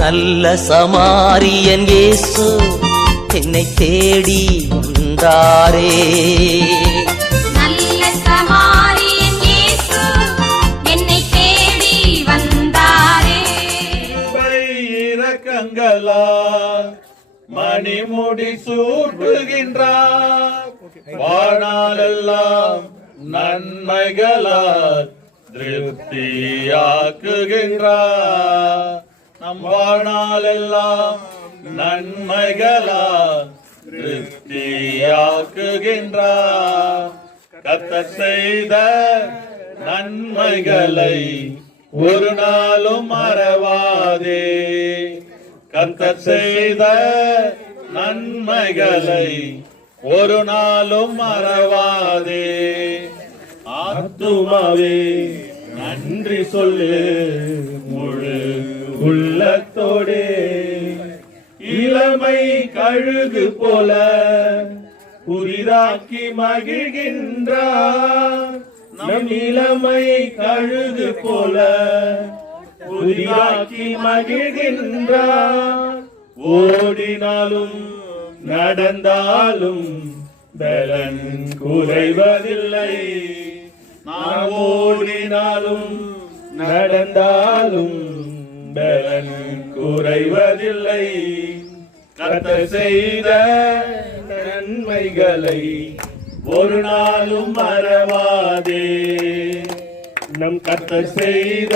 நல்ல சமாரியன் இயேசு என்னை தேடி வந்தாரே. நல்ல சமாரியன் இயேசு என்னை தேடி வந்தாரே. இரக்கங்களால் மணிமுடி சூட்டுகின்றார், வாழ்நாளெல்லாம் நன்மைகளால் திருப்தியாக்குகின்றார். நம் வாழ்நாளெல்லாம் நன்மைகளால் திருப்தியாக்குகின்றார். கர்த்தர் செய்த நன்மைகளை ஒரு நாளும் மறவாதே. கர்த்தர் செய்த நன்மைகளை ஒரு நாளும் மறவாதே. ஆத்துமாவே நன்றி சொல்லு முழு உள்ளத்தோடே. இளமை கழுகு போல புதிதாக்கி மகிழ்கின்றார். நம் இளமை கழுகு போல புதிதாக்கி மகிழ்கின்றார். ஓடினாலும் நடந்தாலும் பலன் குறைவதில்லை. நாம் ஓடினாலும் நடந்தாலும் பலன் குறைவதில்லை. கர்த்தர் செய்த நன்மைகளை ஒரு நாளும் மறவாதே. நம் கர்த்தர் செய்த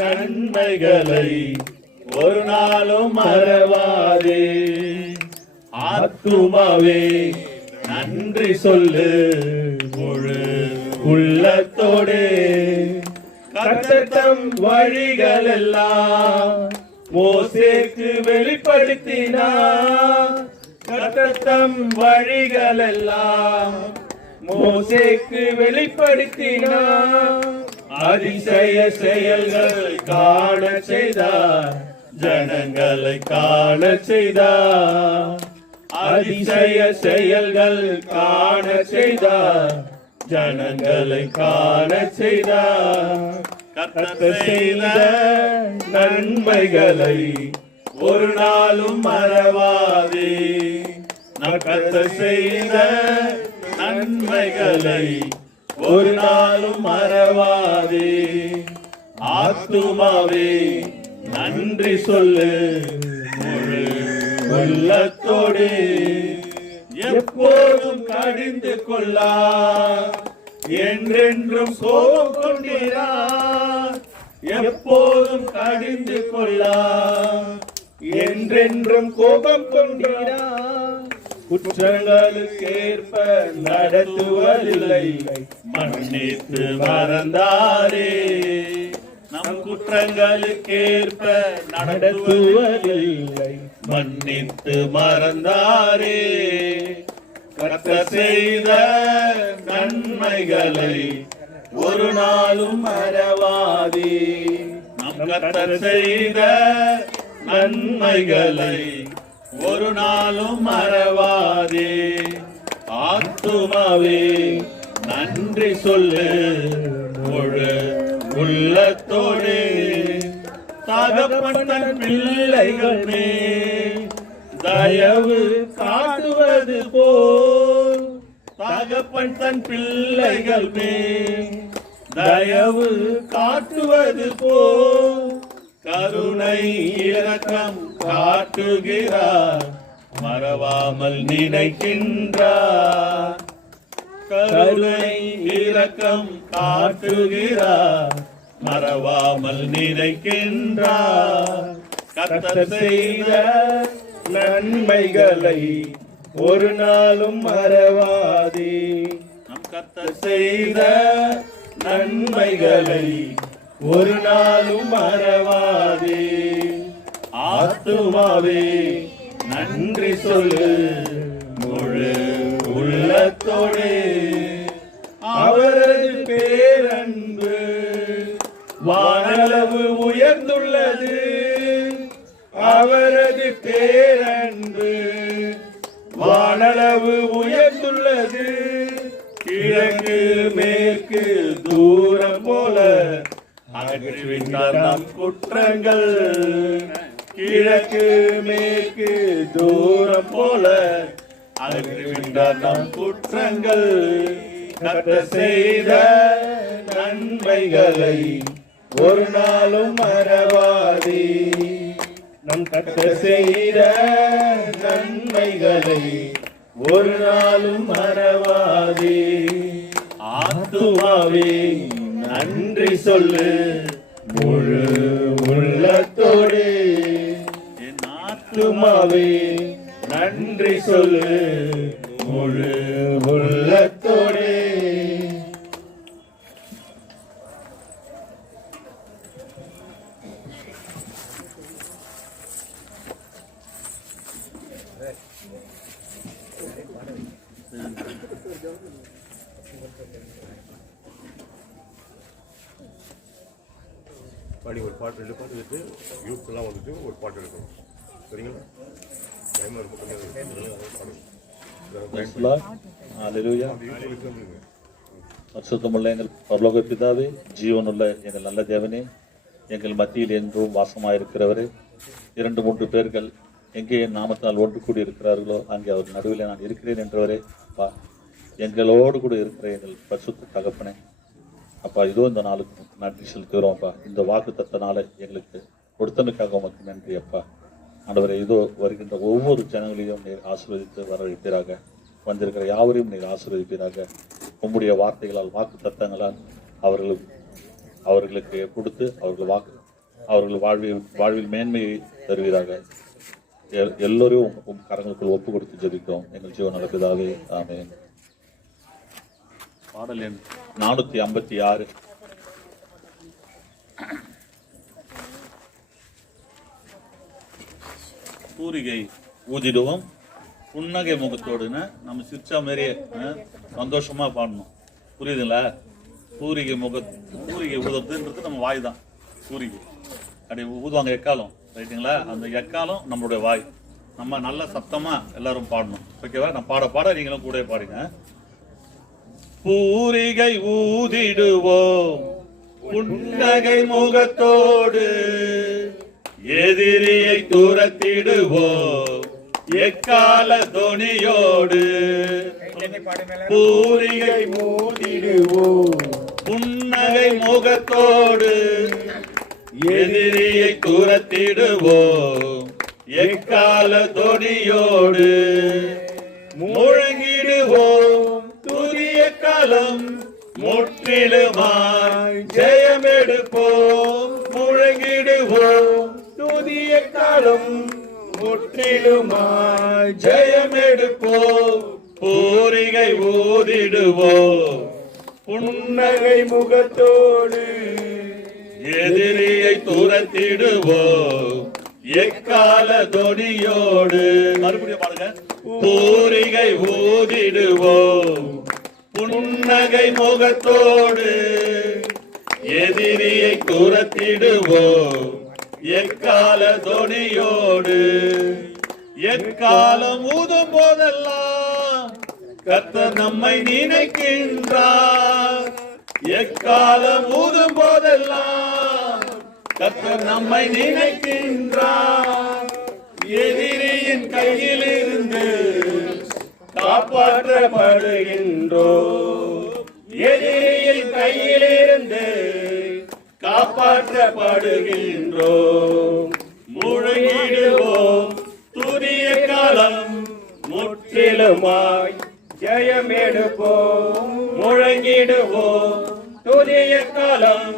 நன்மைகளை ஒரு நாளும் மறவாதே. ஆத்துமாவே நன்றி சொல்லு முழு உள்ளத்தோடே. கர்த்தர் தம் வழிகள் எல்லாம் மோசேக்கு வெளிப்படுத்தினார். கர்த்தர் தம் வழிகள் எல்லாம் மோசேக்கு வெளிப்படுத்தினார். அதிசய செயல்கள் காண செய்தார், ஜனங்களை காண செய்தார். அதிசய செயல்கள் காண செய்தார், ஜனங்களை காண செய்தார். கர்த்தர் செய்த நன்மைகளை ஒரு நாளும் மறவாதே. நம் கர்த்தர் செய்த நன்மைகளை ஒரு நாளும் மறவாதே. ஆத்துமாவே நன்றி சொல்லு முழு உள்ளத்தோடு. எப்போதும் கடிந்து கொள்ளா, என்றென்றும் கோபம் கொண்டிரார். எப்போதும் கடிந்து கொள்ளா, என்றென்றும் கோபம் கொண்டிரார். குற்றங்களுக்கேற்ப நடத்துவதில்லை, மன்னித்து மறந்தாரே. நம் குற்றங்களுக்கேற்ப நடத்துவதில்லை, மன்னித்து மறந்தாரே. கர்த்தர் செய்த நன்மைகளை ஒரு நாளும் மறவாதே. நம் கர்த்தர் செய்த நன்மைகளை ஒரு நாளும் மறவாதே. ஆத்துமாவே நன்றி சொல்லு முழு உள்ளத்தோடு. தகப்பன் தன் பிள்ளைகள் மேல் தயவு காட்டுவது போல், தகப்பன் தன் பிள்ளைகள் மேல் தயவு காட்டுவது போல் கருணை இரக்கம் காட்டுகிறார், மறவாமல் நினைக்கின்றார். கருணை இரக்கம் காட்டுகிறார், மறவாமல் நினைக்கின்றார். கர்த்தர் செய்த நன்மைகளை ஒரு நாளும் மறவாதே. நம் கர்த்தர் செய்த நன்மைகளை ஒரு நாளும் மறவாதே. ஆத்துமாவே நன்றி சொல்லு முழு உள்ளத்தோடு. அவரது பேரன்பு வானளவு உயர்ந்துள்ளது, அவரது பேரன்பு வானளவு உயர்ந்துள்ளது. கிழக்கு மேற்கு தூரம் போல அகற்றிவிட்டார் நம் குற்றங்கள். கிழக்கு மேற்கு தூரம் போல அகற்றிவிட்டார் நம் குற்றங்கள். கர்த்தர் செய்த நன்மைகளை ஒரு நாளும் மறவாதே. நம் கர்த்தர் செய்த நன்மைகளை ஒரு நாளும் மறவாதே. ஆத்துமாவே நன்றி சொல்லு முழு உள்ளத்தோடு. என் ஆத்துமாவே நன்றி சொல்லு முழு உள்ளத்தோடு. பாடி ஒரு பாட்டு 2 பாட்டு எடுத்து யூத்லாம் வந்துட்டு ஒரு பாட்டு எடுக்கணும். சரிங்களா? டைம் இருக்கும். பரிசுத்தமுள்ள எங்கள் பரலோக பிதாவே, ஜீவனுள்ள எங்கள் நல்ல தேவனே, எங்கள் மத்தியில் என்றும் வாசமாயிருக்கிறவரே, 2-3 பேர்கள் எங்கே என் நாமத்தால் ஒன்று கூடி இருக்கிறார்களோ அங்கே அவர் நடுவில் நான் இருக்கிறேன் என்றவரே. அப்பா, எங்களோடு கூட இருக்கிற எங்கள் பரிசுத்த தகப்பனே, அப்பா, இதோ இந்த நாளுக்கு நன்றி செலுத்துகிறோம். அப்பா, இந்த வாக்கு தத்தனால எங்களுக்கு கொடுத்தனுக்காக உமக்கு நன்றி. அப்பா ஆண்டவரே, இதோ வருகின்ற ஒவ்வொரு ஜனங்களையும் நீர் ஆசீர்வதித்து வரவைப்பீராக. வந்திருக்கிற யாவரையும் நீர் ஆசீர்வதிப்பீராக. உம்முடைய வார்த்தைகளால் வாக்கு தத்தங்களால் அவர்களுக்கு கொடுத்து அவர்கள் வாழ்வில் மேன்மையை தருவீராக. எல்லோரையும் உம் கரங்களுக்குள் ஒப்பு கொடுத்து ஜெபிக்கிறோம் எங்கள் ஜீவ நல்ல பிதாவே, ஆமென். பாடல் எண் 456. பூரிகை ஊதிடுவோம் புன்னகை முகத்தோடுன்னு நம்ம சிரிச்சா மாதிரியே சந்தோஷமா பாடணும். புரியுதுங்களா? பூரிகை ஊதுறதுன்றது நம்ம வாய் தான். பூரிகை அப்படி ஊதுவாங்க எக்காலம், ரைட்டுங்களா? அந்த எக்காலம் நம்மளுடைய வாய். நம்ம நல்ல சத்தமா எல்லாரும் பாடணும். ஓகேவா? நான் பாட நீங்களும் கூட பாடுங்க. பூரிகை ஊதிடுவோம் புன்னகை முகத்தோடு, எதிரியை துரத்திடுவோம் எக்கால தொனியோடு. பூரிகை ஊதிடுவோம் புன்னகை முகத்தோடு, எதிரியை துரத்திடுவோம் எக்கால தொனியோடு. முழங்கிடுவோம் துரிய காலம் முற்றிலுமாய் ஜெயமெடுப்போம். முழங்கிடுவோம் துரிய காலம் முற்றிலுமாய் ஜெயமெடுப்போம். பூரிகை ஊதிடுவோம் புன்னகை முகத்தோடு, எதிரியை துரத்திடுவோம் எக்கால தொனியோடு. மறுபடியும் பாருங்க. பூரிகை ஊதிடுவோம் புன்னகை முகத்தோடு, எதிரியை துரத்திடுவோம் எக்கால தொனியோடு. எக்காலம் ஊதும் போதெல்லாம் கர்த்தர் நம்மை நினைக்கின்றார். எக்காலம் ஊதும் போதெல்லாம் கர்த்தர் நம்மை நினைக்கின்றார். எதிரியின் கையிலிருந்து காப்பாற்றப்படுகின்றோம். எதிரியின் கையிலிருந்து காப்பாற்றப்படுகின்றோம். முழங்கிடுவோம் துரிய காலம் முற்றிலுமாய் ஜெயமெடுப்போம். முழங்கிடுவோம் துரிய காலம்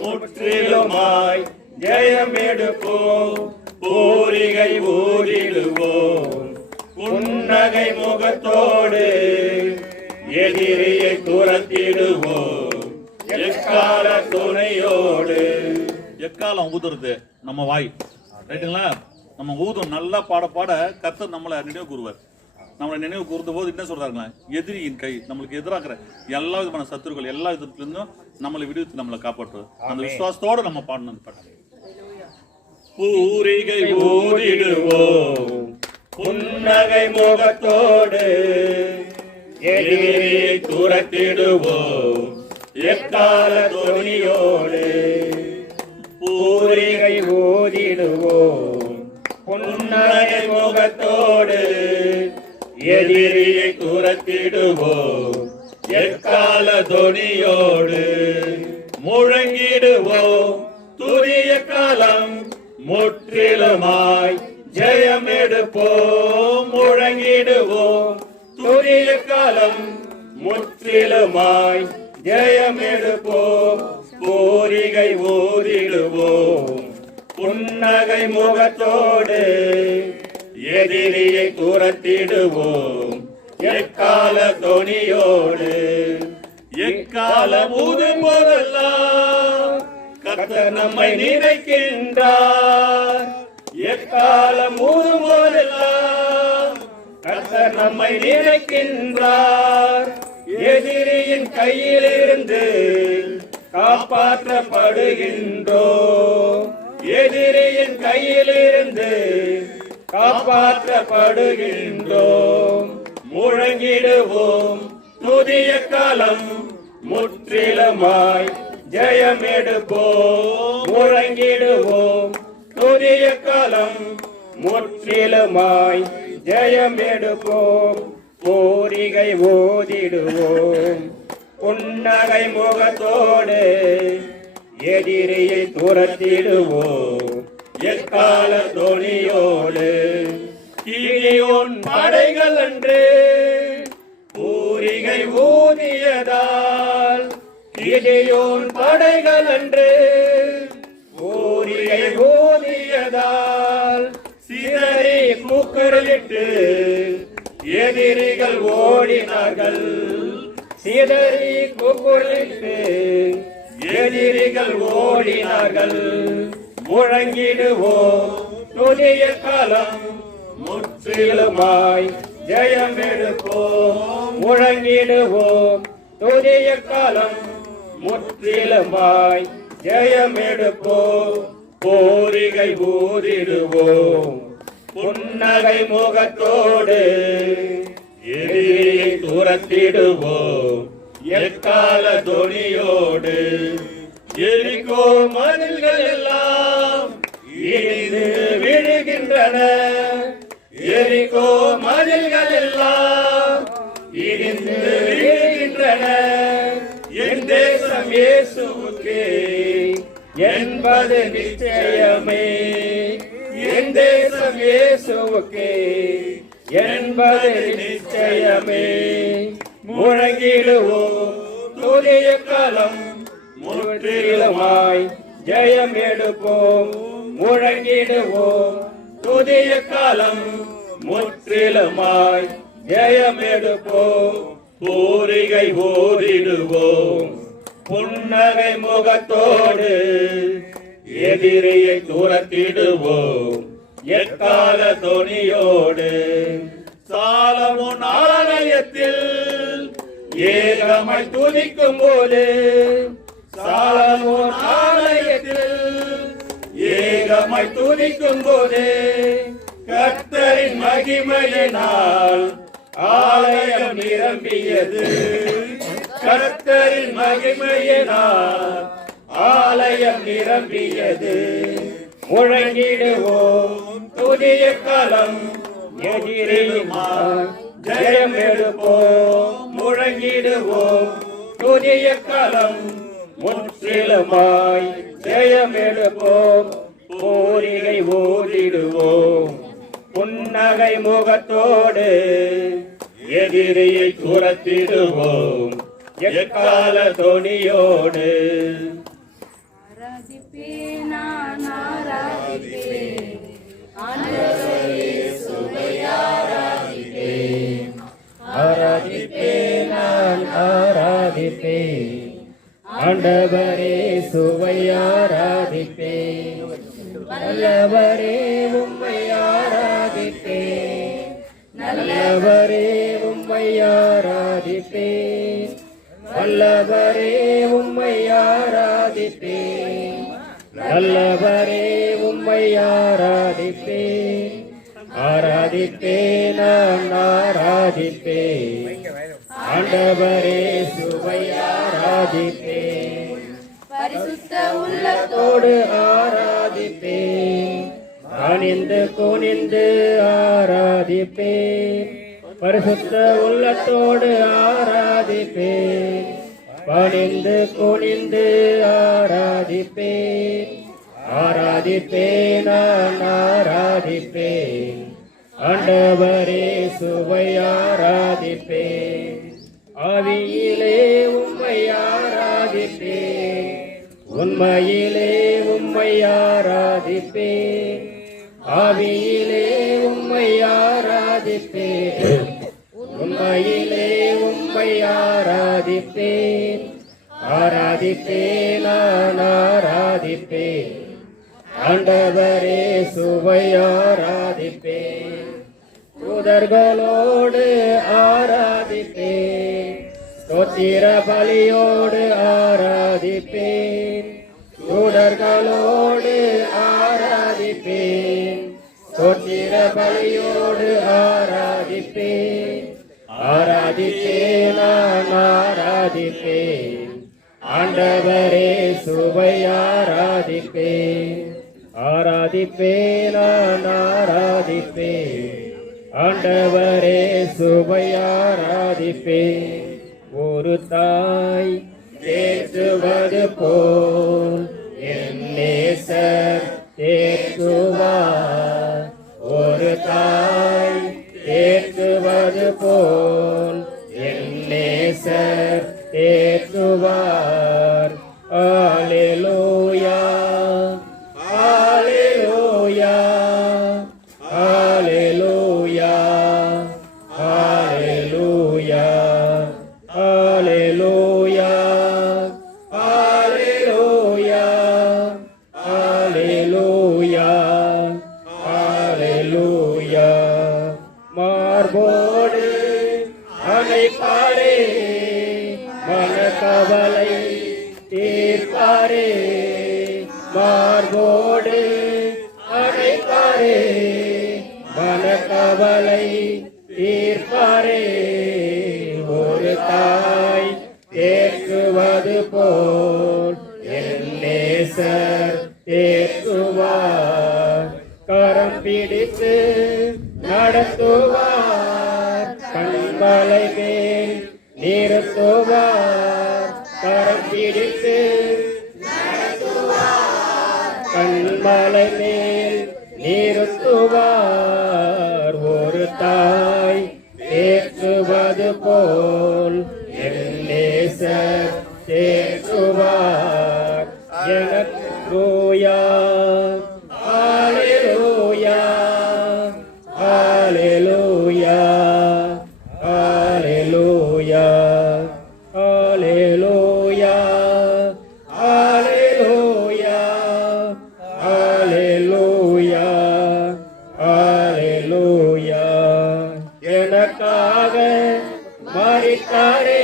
முற்றிலுமாய் ஜெயமெடுப்போம். பூரிகை ஊதிடுவோம் புன்னகை முகத்தோடு, எதிரியை துரத்திடுவோம் எக்கால துணையோடு. எக்காலம் ஊதுறது நம்ம வாய், ரைட்டுங்களா? நம்ம ஊதும் நல்லா பாட கர்த்தர் நம்மளை நினைவு கூறுவார். நம்மளை நினைவு கூர்ந்த போது என்ன சொல்றாங்களா? எதிரியின் கை, நம்மளுக்கு எதிராகிற எல்லா விதமான சத்துருக்கள் எல்லா விதத்திலிருந்தும் நம்மளை விடுவித்து நம்மளை காப்பாற்றுவது. அந்த விசுவாசத்தோடு நம்ம பாடணும் அந்த பாட்டு. பூரிகை ஊதிடுவோம் புன்னகை முகத்தோடு, எதிரியை துரத்திடுவோம் எக்கால தொனியோடு. பூரிகை ஊதிடுவோம் புன்னகை முகத்தோடு எதிரியை துரத்திடுவோம் எக்கால தொனியோடு முழங்கிடுவோம் துரிய காலம் முற்றிலுமாய் ஜெயம் எடுப்போம் முழங்கிடுவோம் துரிய காலம் முற்றிலுமாய் ஜெயம் எடுப்போம் கோரிகை ஓதிடுவோம் புன்னகை முகத்தோடு எதிரியை துரத்திடுவோம் எக்கால தொனியோடு எக்கால ஊதும் போதெல்லாம் கர்த்தர் நம்மை நினைக்கின்றார் எக்காலம் ஊதும் போதெல்லாம் கர்த்தர் நம்மை நினைக்கின்றார் எதிரியின் கையிலிருந்து காப்பாற்றப்படுகின்றோம் எதிரியின் கையிலிருந்து காப்பாற்றப்படுகின்றோம் முழங்கிடுவோம் புதிய காலம் முற்றிலுமாய் ஜெயம் எடுப்போம் முழங்கிடுவோம் புதிய காலம் முற்றிலுமாய் ஜெயம் எடுப்போம் கோரிகை ஓதிடுவோம் புன்னகை முகத்தோடு எதிரியை துரத்திடுவோம் எக்கால தொனியோடு கிரியோன் படைகள் அன்று பூரிகை ஊதியதால் கிரியோன் படைகள் அன்று பூரிகை ஊதியதால் சிதறி கூக்குரலிட்டு எதிரிகள் ஓடினார்கள் சிதறி கூக்குரலிட்டு எதிரிகள் ஓடினார்கள் முழங்கிடுவோம் புதிய காலம் முற்றிலுமாய் ஜெயம் எடுப்போம் முழங்கிடுவோம் புதிய காலம் முற்றிலுமாய் ஜெயம் எடுப்போம் கோரிகை ஊதிடுவோம் புன்னகை முகத்தோடு எதிரியை துரத்திடுவோம் எக்கால தொனியோடு எரிகோ மதில்கள் எல்லாம் இடிந்து விழுகின்றன எரிகோ மதில்கள் எல்லாம் இடிந்து விழுகின்றன என் தேசம் இயேசுவுக்கே என்பது நிச்சயமே என் தேசம் இயேசுவுக்கே என்பது நிச்சயமே முழங்கிடுவோம் புதிய காலம் முற்றிலுமாய் ஜெயம் எடுப்போம் முழங்கிடுவோம் புதிய காலம் முற்றிலுமாய் ஜெயம் எடுப்போம் கோரிகை ஓதிடுவோம் புன்னகை முகத்தோடு எதிரியை துரத்திடுவோம் எக்கால தொனியோடு சாலமோன் ஆலயத்தில் ஏகமாய் துதிக்கும் போது சாலமோன் ஆலயத்தில் ஏகமாய் துதிக்கும் போது கர்த்தரின் மகிமையினால் ஆலயம் நிரம்பியது கர்த்தரின் மகிமையினால் ஆலயம் நிரம்பியது முழங்கிடுவோம் புதிய காலம் எதிரியுமாய் ஜெயம் எடுப்போம் முழங்கிடுவோம் புதிய காலம் முற்றிலுமாய் ஜெயம் எடுப்போம் கோரிகை ஓதிடுவோம் புன்னகை முகத்தோடு எதிரியை துரத்திடுவோம் எக்கால தொனியோடு நான் ஆராதிப்பேன் நான் ஆராதிப்பேன் ஆண்டவரே சுவை ஆராதிப்பேன் நல்லவரே உம்மை ஆராதிப்பேன் நல்லவரே உம்மை ஆராதிப்பேன் நல்லவரே உம்மை ஆராதிப்பேன் நல்லவரே உம்மை ஆராதிப்பேன் ஆராதிப்பேன் நான் ஆராதிப்பேன் ஆண்டவரே சுவை ஆராதிப்பேன் பரிசுத்த உள்ளத்தோடு ஆராதிப்பேன் பணிந்து குனிந்து ஆராதிப்பேன் பரிசுத்த உள்ளத்தோடு ஆராதிப்பேன் பணிந்து குனிந்து ஆராதிப்பேன் ஆராதிப்பேன் நான் ஆராதிப்பேன் ஆண்டவரே சுவை ஆராதிப்பேன் ஆவியிலே உம்மை ஆராதிப்பேன் உண்மையிலே உம்மை ஆராதிப்பேன் ஆவியிலே உம்மை ஆராதிப்பேன் உண்மையிலே உம்மை ஆராதிப்பேன் ஆராதிப்பேன் நான் ஆராதிப்பேன் ஆண்டவரே சுவை ஆராதிப்பேன் தூதர்களோடு ஆராதிப்பேன் ஸ்தோத்திர பலியோடு ஆராதிப்பேன் தூதர்களோடு ஆராதிப்பேன் ஸ்தோத்திர பலியோடு ஆராதிப்பேன் ஆராதிப்பேன் நான் ஆராதிப்பேன் ஆண்டவரே சுவை ஆராதிப்பேன் ஆராதிப்பேன் நான் ஆராதிப்பேன் ஆண்டவரே சுவை ஆராதிப்பேன் ஒரு தாய் தேற்றுவது போல் என் நேசர் தேற்றுவார் ஒரு தாய் தேற்றுவது போல் என் நேசர் தேற்றுவார் அல்லேலூயா அல்லேலூயா அல்லேலூயா அல்லேலூயா அல்லேலூயா அல்லேலூயா அல்லேலூயா அல்லேலூயா மார்போடு அணைப்பாரே மனக்கவலை தீர்ப்பாரே மார்போடு அணைப்பாரே மனக்கவலை தீர்ப்பாரே ஒரு தாய் தேற்றுவது போல் என் நேசர் தேற்றுவார் கரம் பிடித்து நடத்துவார் கண்மலை மேல் நிறுத்துவார் கரம் பிடித்து கண்மலை மேல் நிறுத்துவார் ஒரு தாய் தேற்றுவது போல் என் நேசர் தேற்றுவார் எனக்கு லூயா அல்லேலூயா அல்லேலூயா அல்லேலூயா அல்லேலூயா அல்லேலூயா அல்லேலூயா அல்லேலூயா எனக்காக மரித்தாரே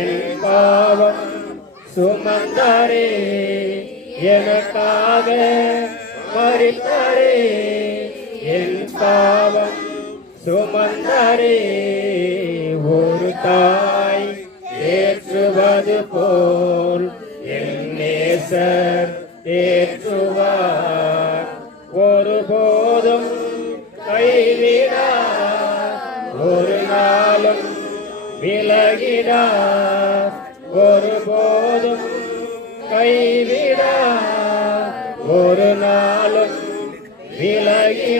என் பாவம் சுமந்தாரே எனக்காக மரித்தாரே என் பாவம் சுமந்தாரே ஒரு தாய் தேற்றுவது போல் என் நேசர் தேற்றுவார் ஒருபோதும் கைவிடார் ஒரு நாளும் விலகிடார் ஒருபோதும் கைவிடார் ஒரு நாளும்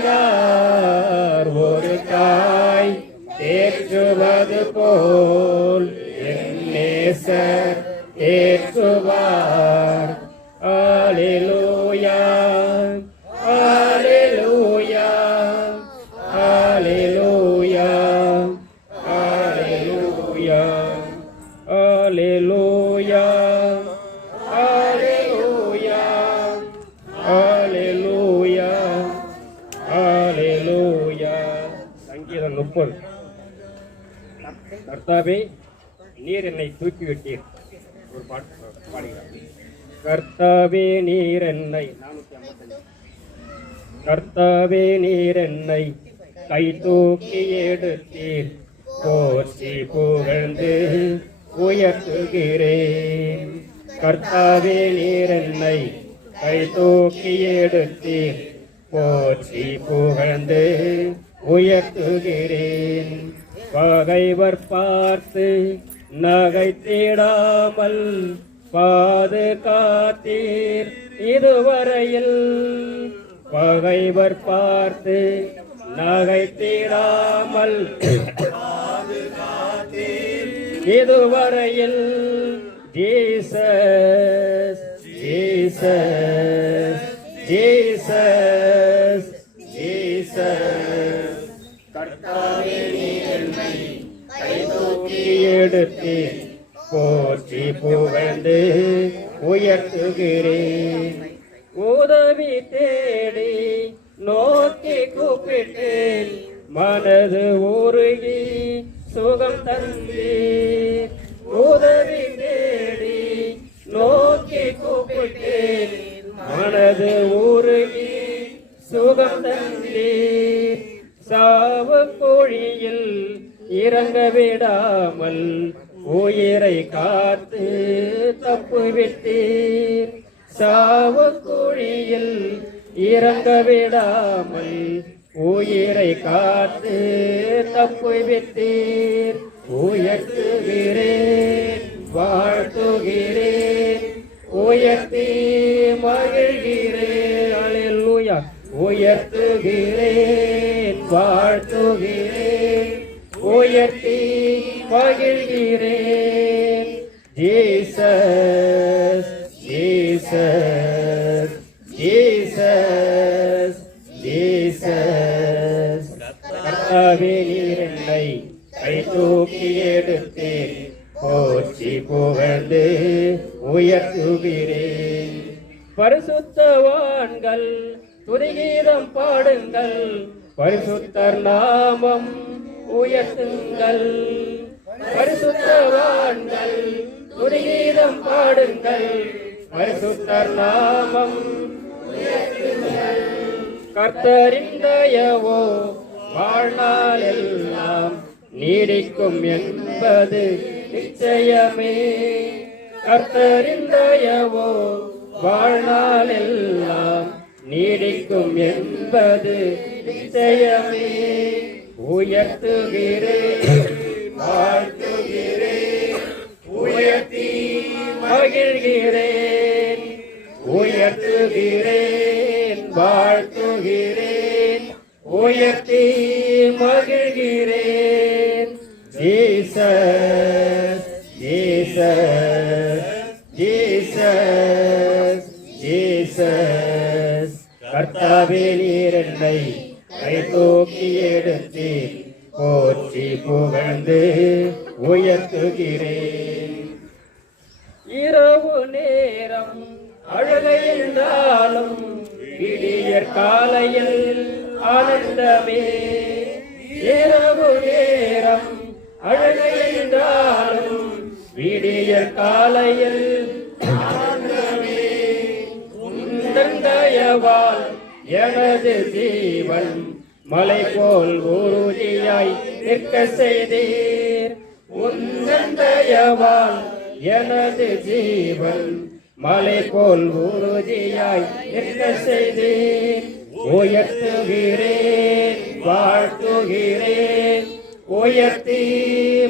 விலகிடார் ஒரு தாய் தேற்றுவது போல் என் நேசர் தேற்றுவார் அல்லேலூயா அல்லேலூயா அல்லேலூயா அல்லேலூயா அல்லேலூயா அல்லேலூயா அல்லேலூயா அல்லேலூயா சங்கீதம் 30 கர்த்தாவே நீர் என்னை தூக்கிவிட்டீர் ஒரு பாட்டு பாடுகிறார் கர்த்தாவே நீர் என்னை 455 கர்த்தாவே நீர் என்னை கை தூக்கி எடுத்தீர் போற்றி புகழ்ந்து உயர்த்துகிறேன் கர்த்தாவே நீர் என்னை கை தூக்கி எடுத்தீர் போற்றி புகழ்ந்து உயர்த்துகிறேன். பகைவர் பார்த்து நகைத்திடாமல் பாதுகாத்தீர் இதுவரையில். பகைவர் பார்த்து நகைத்திடாமல் இதுவரையில். Jesus Jesus Jesus Jesus. கர்த்தாவே நீர் என்னை கைதூக்கி எடுத்தீர், போற்றி புகழ்ந்து உயர்த்துகிறேன். உதவி தேடி நோக்கி கூப்பிட்டேன், மனது உருகி சுகம் தந்தீர். உதவி தேடி நோக்கி கூப்பிட்டேன், மனது உருகி சுகம் தந்தீர். சாவு குழியில் இறங்க விடாமல் உயிரை காத்து தப்புவிட்டீர். சாவு குழியில் இறங்க விடாமல் உயிரை காத்து தப்புவித்தீர். உயர்த்துகிறேன் வாழ்த்துகிறேன், உயர்த்தி மகிழ்கிறேன். அல்லேலூயா. உயர்த்துகிறேன் வாழ்த்துகிறேன், உயர்த்தி மகிழ்கிறேன். Jesus Jesus Jesus Jesus. கர்த்தாவே நீர் என்னை கை தூக்கி எடுத்தீர், போற்றி புகழ்ந்து உயர்த்துகிறேன். பரிசுத்தவான்கள் துதிகீதம் பாடுங்கள், பரிசுத்தர் நாமம் உயர்த்துங்கள். பரிசுத்தவான்கள் துதிகீதம் பாடுங்கள், பரிசுத்தர் நாமம் உயர்த்துங்கள். கர்த்தரின் தயவோ வாழ்நாள் எல்லாம் நீடிக்கும் என்பது நிச்சயமே. கர்த்தரின் தயவோ வாழ்நாள் எல்லாம் நீடிக்கும் என்பது நிச்சயமே. உயர்த்துகிறேன் வாழ்த்துகிறேன், உயர்த்தி மகிழ்கிறேன். உயர்த்துகிறேன் வாழ்த்துகிறேன், உயர்த்தி மகிழ்கிறேன். Jesus Jesus Jesus Jesus. கர்த்தாவே நீர் என்னை கை தூக்கி எடுத்தீர், போற்றி புகழ்ந்து உயர்த்துகிறேன். இரவு நேரம் அழுகை என்றாலும் விடியற் காலையில் ஆனந்தமே. இரவு நேரம் அழுகை என்றாலும் விடியற் காலையில் ஆனந்தமே. உந்தன் தயவால் எனது ஜீவன் மலை போல் உறுதியாய் நிற்க செய்தீர். உந்தன் தயவால் எனது ஜீவன் மலை போல் உறுதியாய் நிற்க செய்தீர். உயர்த்துகிறேன் வாழ்த்துகிறேன், உயர்த்தி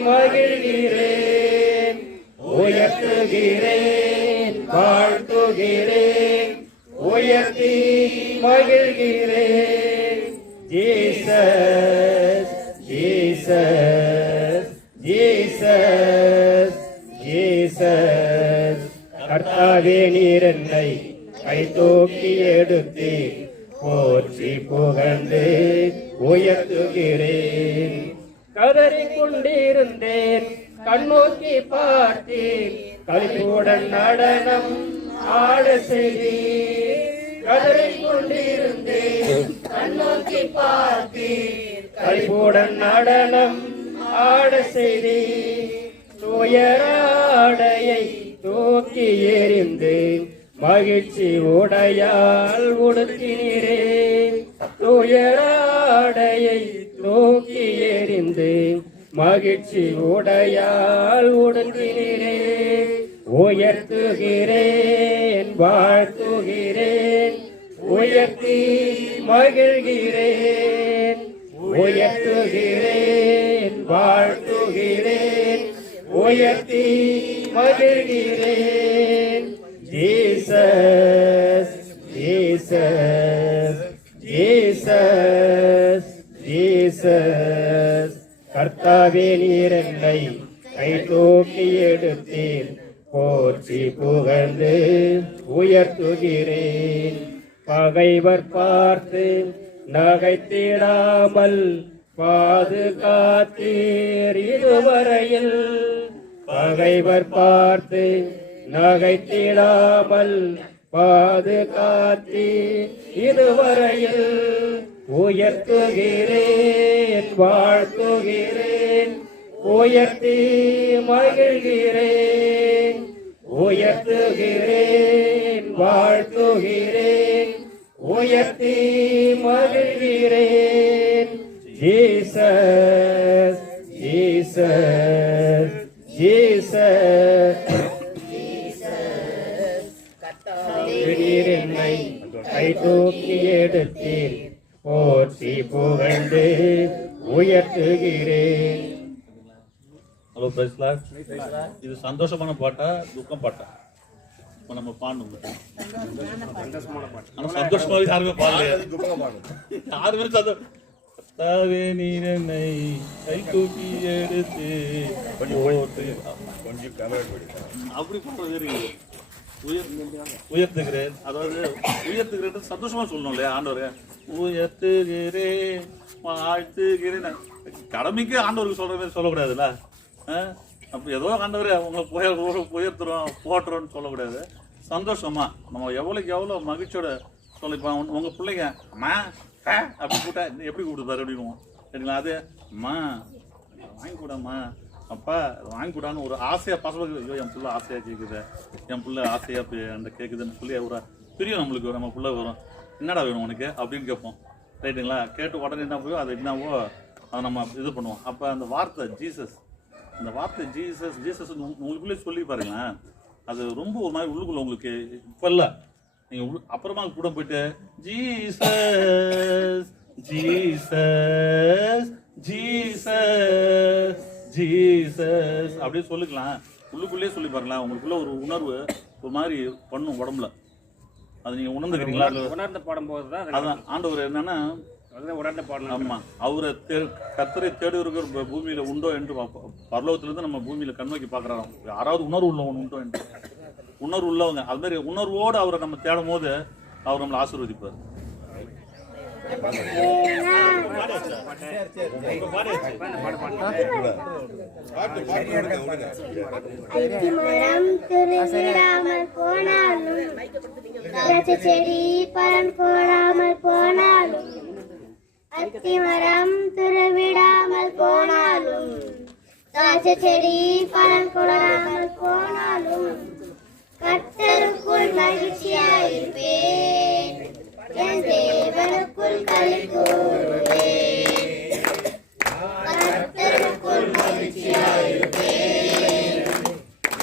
மகிழ்கிறேன். உயர்த்துகிறேன் வாழ்த்துகிறேன், உயர்த்தி மகிழ்கிறேன். Jesus Jesus Jesus Jesus. கர்த்தாவே நீர் என்னை கை தூக்கி எடுத்தீர், போற்றி புகழ்ந்து உயர்த்துகிறேன். கதறிக் கொண்டிருந்தேன் கண்ணோக்கி பார்த்தீர், களிப்புடன் நடனம் ஆட செய்தீர். கதறிக் கொண்டிருந்தேன் கண்ணோக்கி பார்த்தீர், களிப்புடன் நடனம் ஆட செய்தீர். துயராடையை தூக்கி எறிந்து மகிழ்ச்சி உடையால் உடுத்தினீரே. துயராடையை தூக்கி எறிந்து மகிழ்ச்சி உடையால் உடுத்தினீரே. உயர்த்துகிறேன் வாழ்த்துகிறேன், உயர்த்தி மகிழ்கிறேன், உயர்த்துகிறேன், வாழ்த்துகிறேன், உயர்த்தி மகிழ்கிறேன். Jesus Jesus Jesus Jesus. கர்த்தாவே நீர் என்னை கை தூக்கி எடுத்தீர், போற்றி புகழ்ந்து உயர்த்துகிறேன். பகைவர் பார்த்து நகைத்திடாமல் பாதுகாத்தீர் இதுவரையில். பகைவர் பார்த்து நகைத்திடாமல் பாதுகாத்தீர் இதுவரையில். உயர்த்துகிறேன், வாழ்த்துகிறேன், உயர்த்தி மகிழ்கிறேன். உயர்த்துகிறேன், வாழ்த்துகிறேன், உயர்த்தி மகிழ்கிறேன். Jesus Jesus Jesus. நீர் என்னை கை தூக்கி எடுத்தீர், போற்றி புகழ்ந்து உயர்த்துகிறேன். Hello price Lord. இது சந்தோஷமான பாட்டா துக்கம் பாட்டா? இப்போ நம்ம பாடணும். ஆனா சந்தோஷமாக யாருமே பாடலையா? யாருமே சந்தோஷம். கர்த்தாவே நீர் என்னை கை தூக்கி எடுத்து அப்படி பண்றது உயர்த்துகிறேன். அதாவது உயர்த்துகிறேன் சந்தோஷமா சொல்லணும் இல்லையா? ஆண்டவரே உயர்த்துகிறேன், வாழ்த்துகிறேன். கடமைக்கு ஆண்டவருக்கு சொல்ற மாதிரி சொல்லக்கூடாதுல்ல. அப்போ ஏதோ ஆண்டவரே உங்களை உயர்த்துறோம் போட்டுறோம்னு சொல்லக்கூடாது. சந்தோஷமா நம்ம எவ்வளோக்கு எவ்வளோ மகிழ்ச்சியோட சொல்ல. இப்போ உங்கள் பிள்ளைங்க அம்மா அப்படி கூட்டா எப்படி கூப்பிடுப்பாரு அப்படின்னு சரிங்களா? அது அம்மா வாங்கி கூடாம்மா, அப்பா வாங்கி கூடான்னு ஒரு ஆசையாக பசங்களுக்கு, ஐயோ என் பிள்ளை ஆசையாக கேட்குது, என் பிள்ளை ஆசையாக அந்த கேட்குதுன்னு சொல்லி ஒரு பிரியம் நம்மளுக்கு நம்ம பிள்ளை வரும். என்னடா வேணும் உனக்கு அப்படின்னு கேட்போம், ரைட்டுங்களா? கேட்டு உடனே என்ன போய் அது என்னவோ அதை நம்ம இது பண்ணுவோம். அப்போ அந்த வார்த்தை ஜீசஸ், இந்த வார்த்தை ஜீசஸ் ஜீசஸ் உங்களுக்குள்ளே சொல்லி பாருங்களேன், அது ரொம்ப ஒரு மாதிரி உள்ளுக்குள்ள உங்களுக்கு இப்போ இல்லை, நீங்கள் அப்புறமா கூட போயிட்டு ஜீசஸ் ஜீசஸ் ஜீசஸ் ஜீசஸ் அப்படியே சொல்லிக்கலாம். உள்ளுக்குள்ளேயே சொல்லி பாருங்களேன், உங்களுக்குள்ள ஒரு உணர்வு ஒரு மாதிரி பண்ணும் உடம்புல. அது நீங்கள் உணர்ந்துக்கிறீங்களா? உணர்ந்து பாடும்போது தான் அதான் ஆண்டவர் என்னன்னா உணர்ந்து பாடணும். ஆமாம், அவரை கர்த்தரை தேடி இருக்கிற பூமியில் உண்டோ என்று பரலோகத்திலிருந்து நம்ம பூமியில் கண்ணோக்கி பார்க்குறோம். யாராவது உணர்வு உள்ளவங்க உண்டோ என்று, உணர்வு உள்ளவங்க அது மாதிரி உணர்வோடு அவரை நம்ம தேடும் போது அவர் நம்மளை ஆசீர்வதிப்பார். செடி பலன் போடாமல் போனாலும், அத்திமரம் துறவிடாமல் போனாலும், திராட்சை செடி பலன் கொடாமல் போனாலும், கர்த்தருக்குள் மகிழ்ச்சியாயிருப்பேன், என் தேவனுக்குள் களி கூறுவேன். கர்த்தருக்குள் மகிழ்ச்சியாயிருப்பேன்,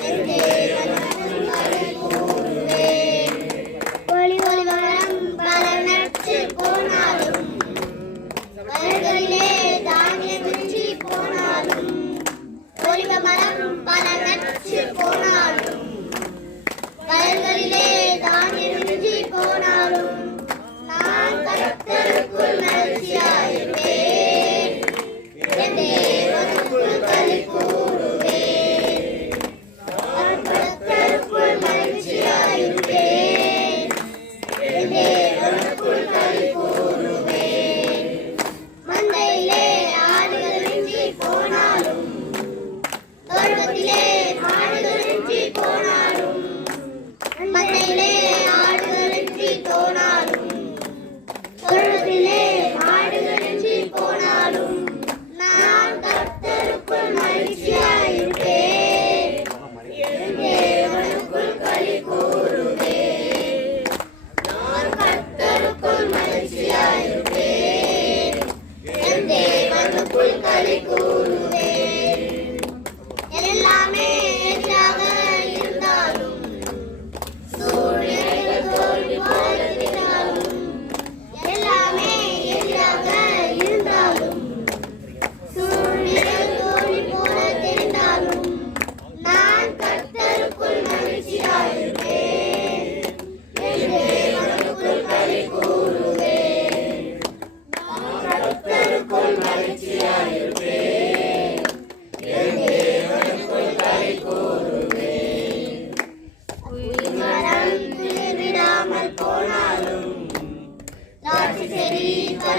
என் தேவனுக்குள் களி கூறுவேன். ஒளி ஒளி மரம் பல நட்டு போனாலும், வயல்களிலே தானியம் இன்றி போனாலும், ஒலிவ மரம் பல நட்டு போனாலும், வயல்களிலே தானியம் இன்றி போனாலும், நான் கர்த்தருக்குள்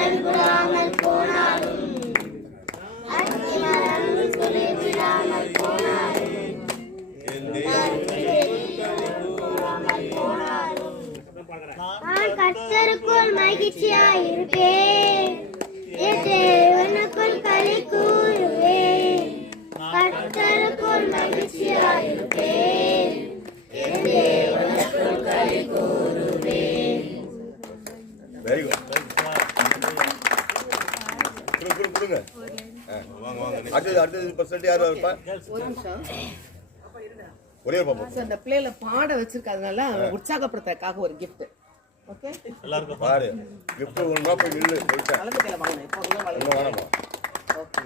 பயன்படாமல் போனாலும் அத்திமரம் துளிர்விடாமல் போனாலும் நான் கர்த்தருக்குள் மகிழ்ச்சியாயிருப்பேன் என் தேவனுக்குள் களி கூறுவேன் கர்த்தருக்குள் மகிழ்ச்சியாயிருப்பேன் என் தேவனுக்குள் களி கூறுவேன். Very good. கொடுங்க. வாங்க வாங்க. அடுத்தது பர்சன்ட் யார் இருப்பா? ஒரு நிமிஷம். ஒரே பாப்பா. அந்த பிள்ளைல பாட வச்சிருக்கிறதுனால உற்சாகப்படுத்துறதுக்காக ஒரு gift. ஓகே? எல்லாருக்கும் பாரு. gift ஒண்ணா போய் நில்லு போய்ட்டேன். வலது கையில வாங்க. இப்போ வலது. இன்னும் வேணாமா? ஓகே.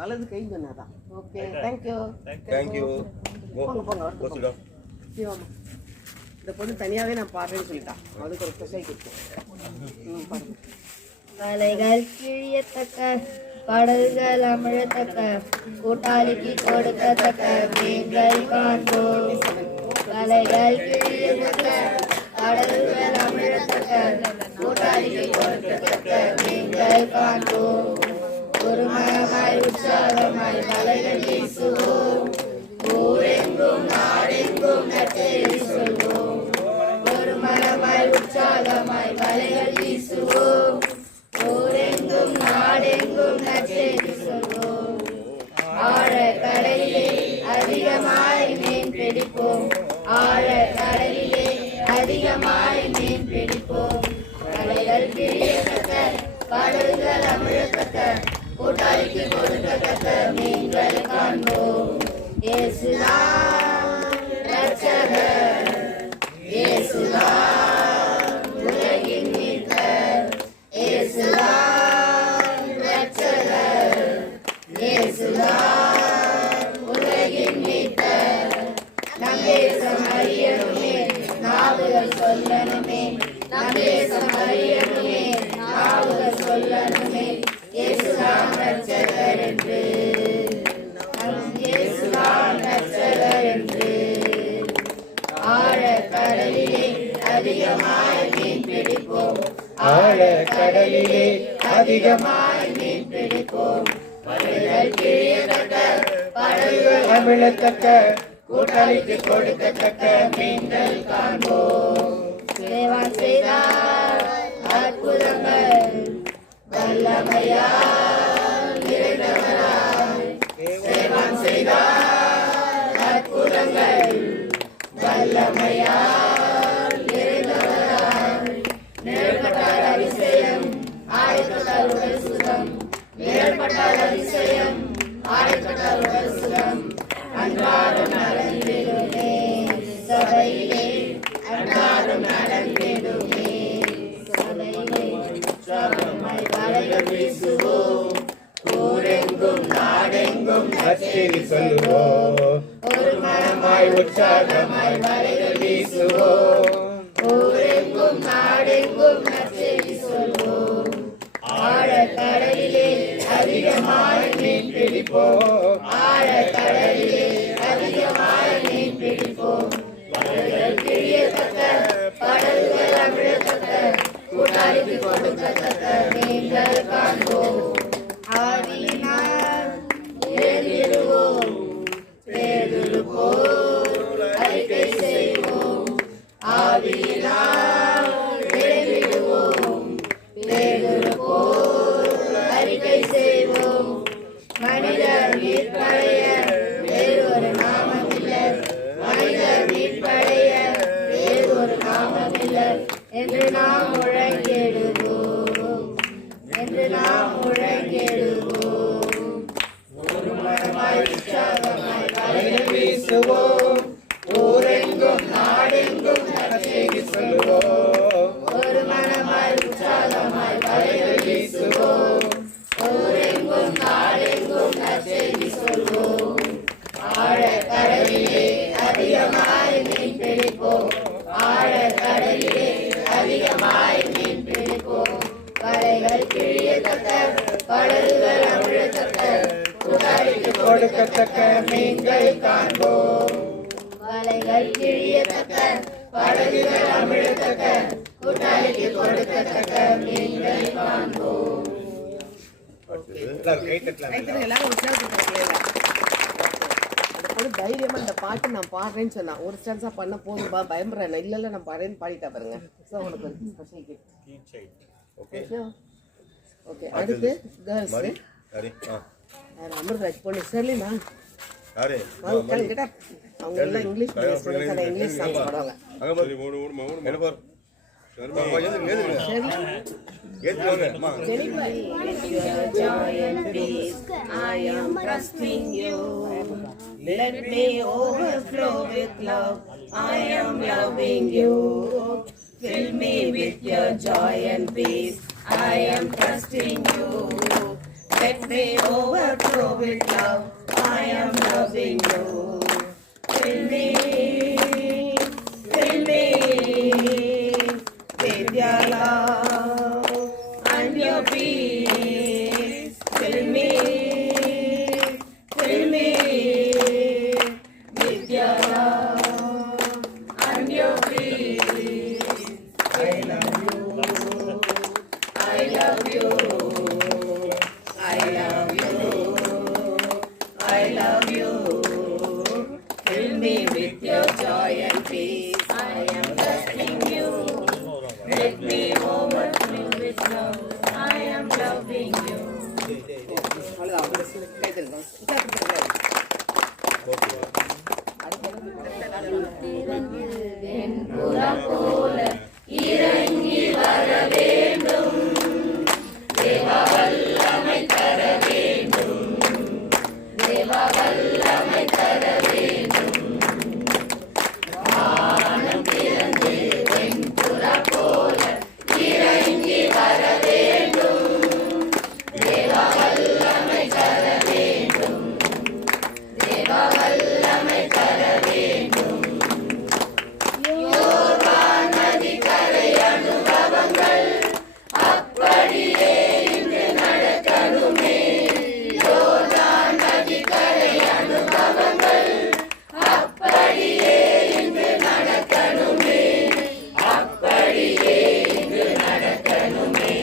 வலது கை சொன்னாதான். Okay. Thank you. Thank you. போங்க போங்க. Go sit down. சிவமா. இந்த பொண்ணு தனியாவே நான் பாடுறேன்னு சொல்லிட்டான். அதுக்கு ஒரு ஸ்பெஷல் gift. பாருங்க. மலைகள் கிழியத்தக்க கடல்கள் அமிழத்தக்க கூட்டாளிக்கு கொடுக்கத்தக்க மீன்கள் காண்போம். மலைகள் கிழியத்தக்க கடல்கள் அமிழத்தக்க கூட்டாளிக்கு கொடுக்கத்தக்க மீன்கள் காண்போம். ஒரு மனமாய் உற்சாகமாய் வலைகள் வீசுவோம். ஊரெங்கும் நாடெங்கும் நற்செய்தி சொல்வோம். ஒரு மனமாய் உற்சாகமாய் வலைகள் வீசுவோம். ஊரெங்கும் நாடெங்கும் நற்செய்தி சொல்வோம். ஆழ கடலிலே அதிகமாய் மீன் பிடிப்போம். ஆழ கடலிலே அதிகமாய் மீன் பிடிப்போம். கடல்கள் பிரியத்தக்க கடல்கள் அமிழத்தக்க கூட்டாளிக்கு கொடுக்கத்தக்க மீன்கள் காண்போம். இயேசுதான் இரட்சகர். இயேசுதான் உலகின் மீட்பர். இயேசுதான் இரட்சகர். இயேசுதான் உலகின் மீட்பர். நம் தேசம் அறியணுமே நாவுகள் சொல்லணுமே. நம் தேசம் அறியணுமே நாவுகள் சொல்லணுமே. இயேசுதான் இரட்சகர் என்று. நம் இயேசுதான் இரட்சகர் என்று. ஆழ கடலிலே அதிகமாய் மீன் பிடிப்போம். ஆழ கடலிலே அதிகமாய் மீன் பிடிப்போம். படகுகள் கிழியத்தக்க படகுகள் அமிழத்தக்க கூட்டாளிக்கு கொடுக்கத்தக்க மீன்கள் காண்போம். தேவன் செய்தார் அற்புதங்கள் வல்லமையால் நிறைந்தவராய். தேவன் செய்தார் அற்புதங்கள் வல்லமையால் நிறைந்தவராய். நிழல்பட்டால் அதிசயம் ஆடைப்பட்டால் உடல் சுகம். நிழல்பட்டால் அதிசயம் ஆடைப்பட்டால் உடல் சுகம். அன்றாடம் நடந்திடுமே சபையிலே. அன்றாடம் நடந்திடுமே சபையிலே. உற்சாகமாய் வலைகள் வீசுவோம். ஊரெங்கும் நாடெங்கும் நற்செய்தி சொல்லுவோம். ஒரு மனமாய் உற்சாகமாய் வலைகள் வீசுவோம். ஊரெங்கும் நாடெங்கும் நற்செய்தி சொல்லுவோம். ஆழ கடலிலே அதிகமாய் மீன் பிடிப்போம். ஆழ கடலிலே அதிகமாய் மீன் பிடிப்போம். வலைகள் கிழியத்தக்க படகுகள் அமிழத்தக்க கூட்டாளிக்கு கொடுக்கத்தக்க மீன்கள் காண்போம். ஆவியினால் எழுந்திடுவோம். பேதுரு போல் அறிக்கை செய்வோம். ஆவியினால் எழுந்திடுவோம். பேதுரு போல் அறிக்கை செய்வோம். மனிதர் மீட்படைய வேறொரு நாமமில்லை. மனிதர் மீட்படைய வேறொரு நாமமில்லை என்று நாம் முழங்கிடுவோம். என்று நாம் முழங்கிடுவோம். ஒரு மனமாய் உற்சாகமாய் வலைகள் வீசுவோம். ஊரெங்கும் நாடெங்கும் நற்செய்தி சொல்லுவோம். ஒரு மனமாய் உற்சாகமாய் வலைகள் வீசுவோம். ஊரெங்கும் நாடெங்கும் நற்செய்தி சொல்வோம். ஆழ கடலிலே அதிகமாய் மீன் பிடிப்போம். ஆழ கடலிலே அதிகமாய் மீன் பிடிப்போம். வலைகள் கிழியத்தக்க படகுகள் அமிழத்தக்க கூட்டாளிக்கு கொடுக்கத்தக்க மீன்கள் காண்போம். வலைகள் கிழியத்தக்க படகுகள் அமிழத்தக்க கூட்டாளிக்கு கொடுக்கத்தக்க மீன்களை காண்போம். ரைத்தர் எல்லாரும் உற்சாகப்படுத்துறாங்க. அந்த பொண்ணு தைரியமா இந்த பாட்டு நான் பாடுறேன்னு சொன்னா ஒரு ஸ்டான்ஸா பண்ண போதும்பா பயப்படுறேன் இல்ல நான் பாடுறேன்னு பாடிட்டா பாருங்க. ஸோ உனக்கு ஒரு ஸ்பெஷல் கிஃப்ட். ஓகே அடுத்து கேர்ள்ஸ் அமிர்தராஜ் பொண்ணு ஷெர்லினா அவங்க கேட்டா அவங்க எல்லாம் இங்கிலீஷ் ஸ்டூடெண்ட்ஸ் இங்கிலீஷ் சாங்ஸ் பாடுவாங்க. I am trusting you. Let me overflow with love. I am loving you. Fill me with your joy and peace. I am trusting you. Let me overflow with love. I am loving you. Fill me with your love and your peace. Fill me with your love and your peace. I love you. I love you. I love you. I love you. Fill me with your joy and peace. I am trusting you. Let me overflow with love. I am loving you. Venpura போல இறங்கி வர வேண்டும். தேவா வல்லமை தர வேண்டும். தேவா வல்லமை தர வேண்டும். வானம் திறந்து வெண்புறா போல இறங்கி வர வேண்டும். தேவா வல்லமை தர வேண்டும். தேவா வல்லமை தர வேண்டும். யோர்தான் நதிக்கரை அனுபவங்கள் அப்படியே இன்று நடக்கணுமே. யோர்தான் நதிக்கரை அனுபவங்கள் அப்படியே இன்று நடக்கணுமே. அப்படியே இன்று நடக்கணுமே.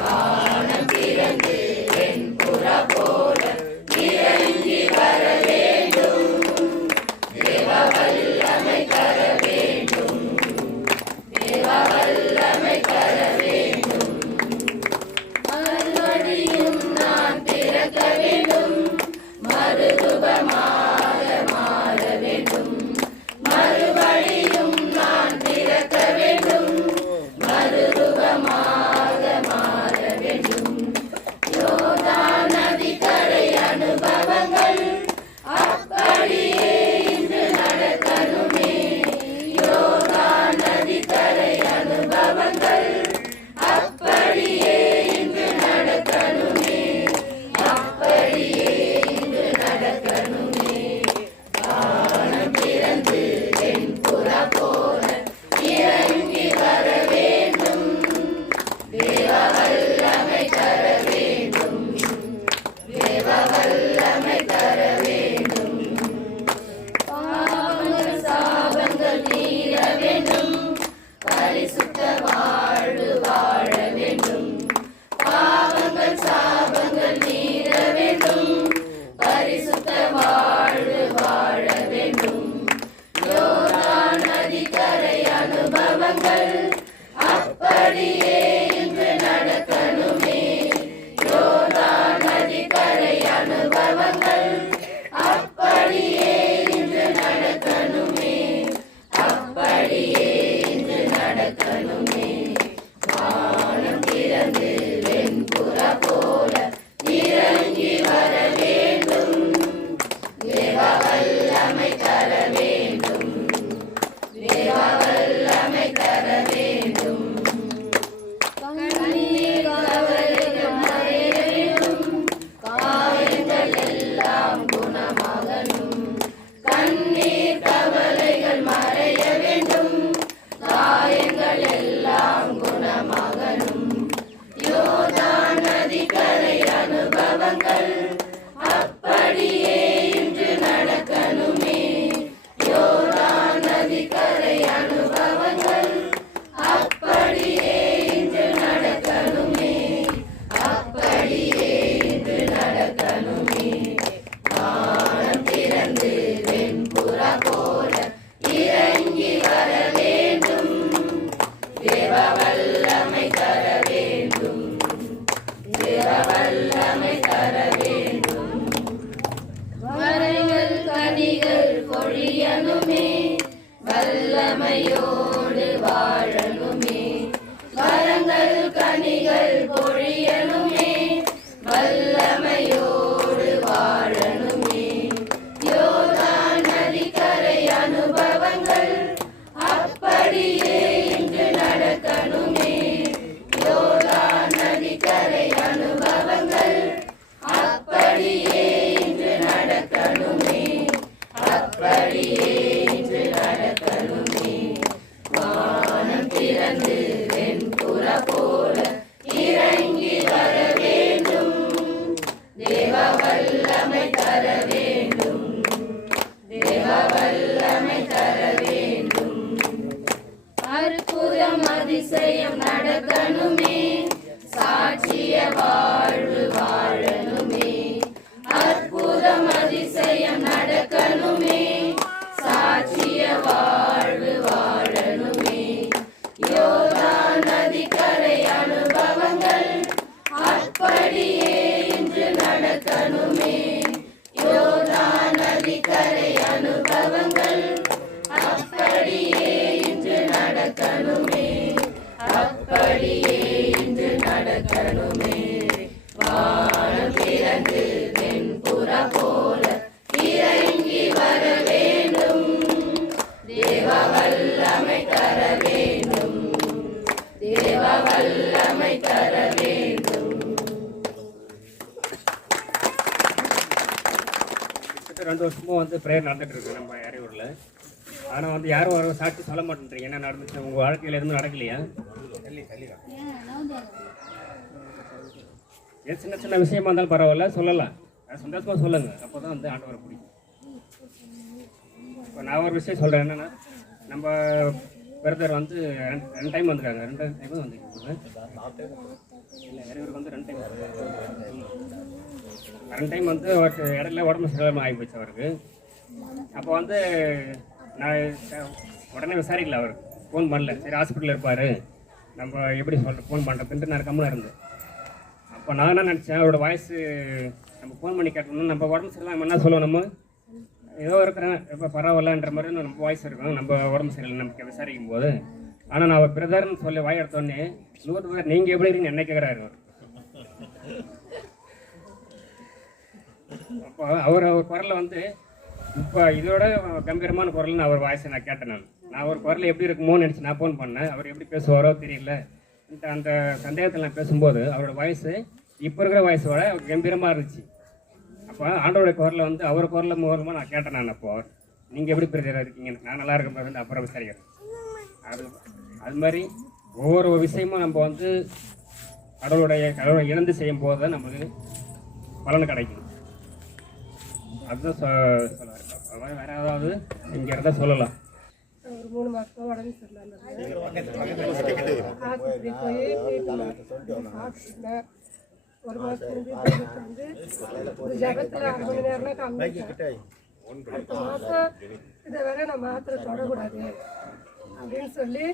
வானம் திறந்து வெண்புறா போல இறங்கி வர வேண்டும். தேவா வல்லமை தர வேண்டும். தேவா வல்லமை தர வேண்டும். மறுபடியும் நான் திறக்க வேண்டும். மறுரூபமாக மாற வேண்டும். மறுபடியும் நான் திறக்க வேண்டும். மறுரூபமாக மாற வேண்டும். யோர்தான் நதிக்கரை அனுபவங்கள் அப்படியே இன்று நடக்கணுமே. யோர்தான் நதிக்கரை அனுபவங்கள் அப்படியே இன்று நடக்கணுமே. அப்படியே இன்று நடக்கணுமே. வானம் திறந்து வெண்புறா போல இறங்கி வர வேண்டும். தேவா வல்லமை தர வேண்டும். தேவா வல்லமை தர வேண்டும். பாவங்கள் சாபங்கள் தீர வேண்டும். பரிசுத்த வாழ்வு வாழ வேண்டும். பாவங்கள் சாபங்கள் தீர வேண்டும். பரிசுத்த வாழ்வு வாழ வேண்டும். யோர்தான் நதிக்கரை அனுபவங்கள் அப்படியே இன்று நடக்கணுமே. யோர்தான் நதிக்கரை அனுபவங்கள் அப்படியே இன்று நடக்கணுமே. அப்படியே இன்று நடக்கணுமே. வானம் திறந்து வெண்புறா போல இறங்கி வர வேண்டும். தேவா வல்லமை தர வேண்டும். தேவா வல்லமை தர வேண்டும். வாழணுமே வல்லமையோடு வாழணுமே வரங்கள் கனிகள் பொழியணுமே வல்லமையோடு வாழணுமே யோர்தான் நதிக்கரை அனுபவங்கள் அப்படியே இன்று நடக்கணுமே யோர்தான் நதிக்கரை அனுபவங்கள் அப்படியே இன்று நடக்கணுமே அப்படியே இன்று நடக்கணுமே வானம் திறந்து வெண்புற போல இறங்கி வர வேண்டும் தேவ வல்லமை தர வேண்டும் தேவ வல்லமை தர வேண்டும் அற்புதம் அதிசயம் நடக்கணுமே சாட்சிய வாழ்வு வாழணுமே அற்புதம் அதிசயம் நடக்கணுமே சாட்சிய வாழ்வு வாழணுமே யோர்தான் நதிக்கரை அனுபவங்கள் அப்படியே இன்று நடக்கணுமே யோர்தான் நதிக்கரை அனுபவங்கள் அப்படியே இன்று நடக்கணுமே அப்படியே இன்று நடக்கணுமே வானம் திறந்து வெண்புற போல இறங்கி வர வேண்டும் தேவ வல்லமை தர வேண்டும் தேவ வல்லமை தர வேண்டும். கிட்டத்தட்ட 2 வருஷமா வந்து ப்ரேயர் நடந்துட்டு இருக்கு நம்ம அரையூரில். ஆனால் வந்து யாரும் வர சாட்சி சொல்ல மாட்டேன்றீங்க. என்ன நடந்துச்சு உங்கள் வாழ்க்கையில் எதுவும் நடக்கலையா? ஏன் சின்ன சின்ன விஷயமா இருந்தாலும் பரவாயில்ல, சொல்லலாம். சந்தோஷமாக சொல்லுங்கள். அப்போ தான் வந்து ஆண்டவரை பிடிக்கும். இப்போ நான் ஒரு விஷயம் சொல்கிறேன். என்னென்னா, நம்ம பிரதர் வந்து 2 டைம் வந்துருக்காங்க. 2 டைமும் வந்துருக்காங்க. இல்லை, இவருக்கு வந்து 2 டைம் 2 டைம் வந்து அவருக்கு இடையில உடம்பு சரியில்லாமல் ஆகி போச்சு அவருக்கு. அப்போ வந்து நான் உடனே விசாரிக்கல, அவர் ஃபோன் பண்ணல. சரி, ஹாஸ்பிட்டலில் இருப்பார், நம்ம எப்படி ஃபோன் பண்ணுறதுன்ட்டு நான் கம்மியாக இருந்தேன். அப்போ நான் என்ன நினச்சேன், அவரோட வாய்ஸு நம்ம ஃபோன் பண்ணி கேட்டோம்னா நம்ம உடம்பு சரியில்லாமல் என்ன சொல்லுவோம், நம்ம ஏதோ இருக்கிறேன் இப்போ பரவாயில்லன்ற மாதிரி நம்ம வாய்ஸ் இருக்கும். நம்ம உடம்பு சரியில்லை நமக்கு விசாரிக்கும் போது. ஆனால் நான் அவர் பிரதர்னு சொல்லி வாய் எடுத்தோடனே 100 பேர் நீங்கள் எப்படி இருக்கீங்க என்ன கேட்குறாரு அவர். அப்போ அவர் குரலில் வந்து இப்போ இதோட கம்பீரமான குரல்னு அவர் வாய்ஸை நான் கேட்டேன். நான் அவர் குரல் எப்படி இருக்குமோன்னு நினச்சி நான் ஃபோன் பண்ணேன். அவர் எப்படி பேசுவாரோ தெரியல. அந்த சந்தேகத்தில் நான் பேசும்போது அவரோட வாய்ஸு இப்போ இருக்கிற வாய்ஸோட கம்பீரமாக இருந்துச்சு. அப்போ ஆண்டோட குரலில் வந்து அவர் குரலில் மூலமாக நான் கேட்டேன். நான் அப்போ நீங்கள் எப்படி பிரதராக இருக்கீங்க, நான் நல்லா இருக்க மாதிரி அப்புறம் விசாரிக்கிறேன். அது மாதிரி ஒவ்வொரு விஷயமும் நம்ம வந்து கடவுளை இழந்து செய்யும் போது தான் நம்மளுக்கு பலன் கிடைக்கும். அதுதான் சொல்லுவார். வேற ஏதாவது இங்கே இருந்தால் சொல்லலாம். ஒரு 3 மாசமா உடம்பு சரியில்லாம ஆஸ்பத்திரி போய் சாப்பிட்டேன். 1 மாசத்துக்கு வந்து ஒரு ஜபத்தில் 1/2 மணி நேரம்னா கம்மிட்டேன். அடுத்த மாதம் இதை வேற நான் மாத்திரை தொடக்கூடாது அப்படின்னு சொல்லி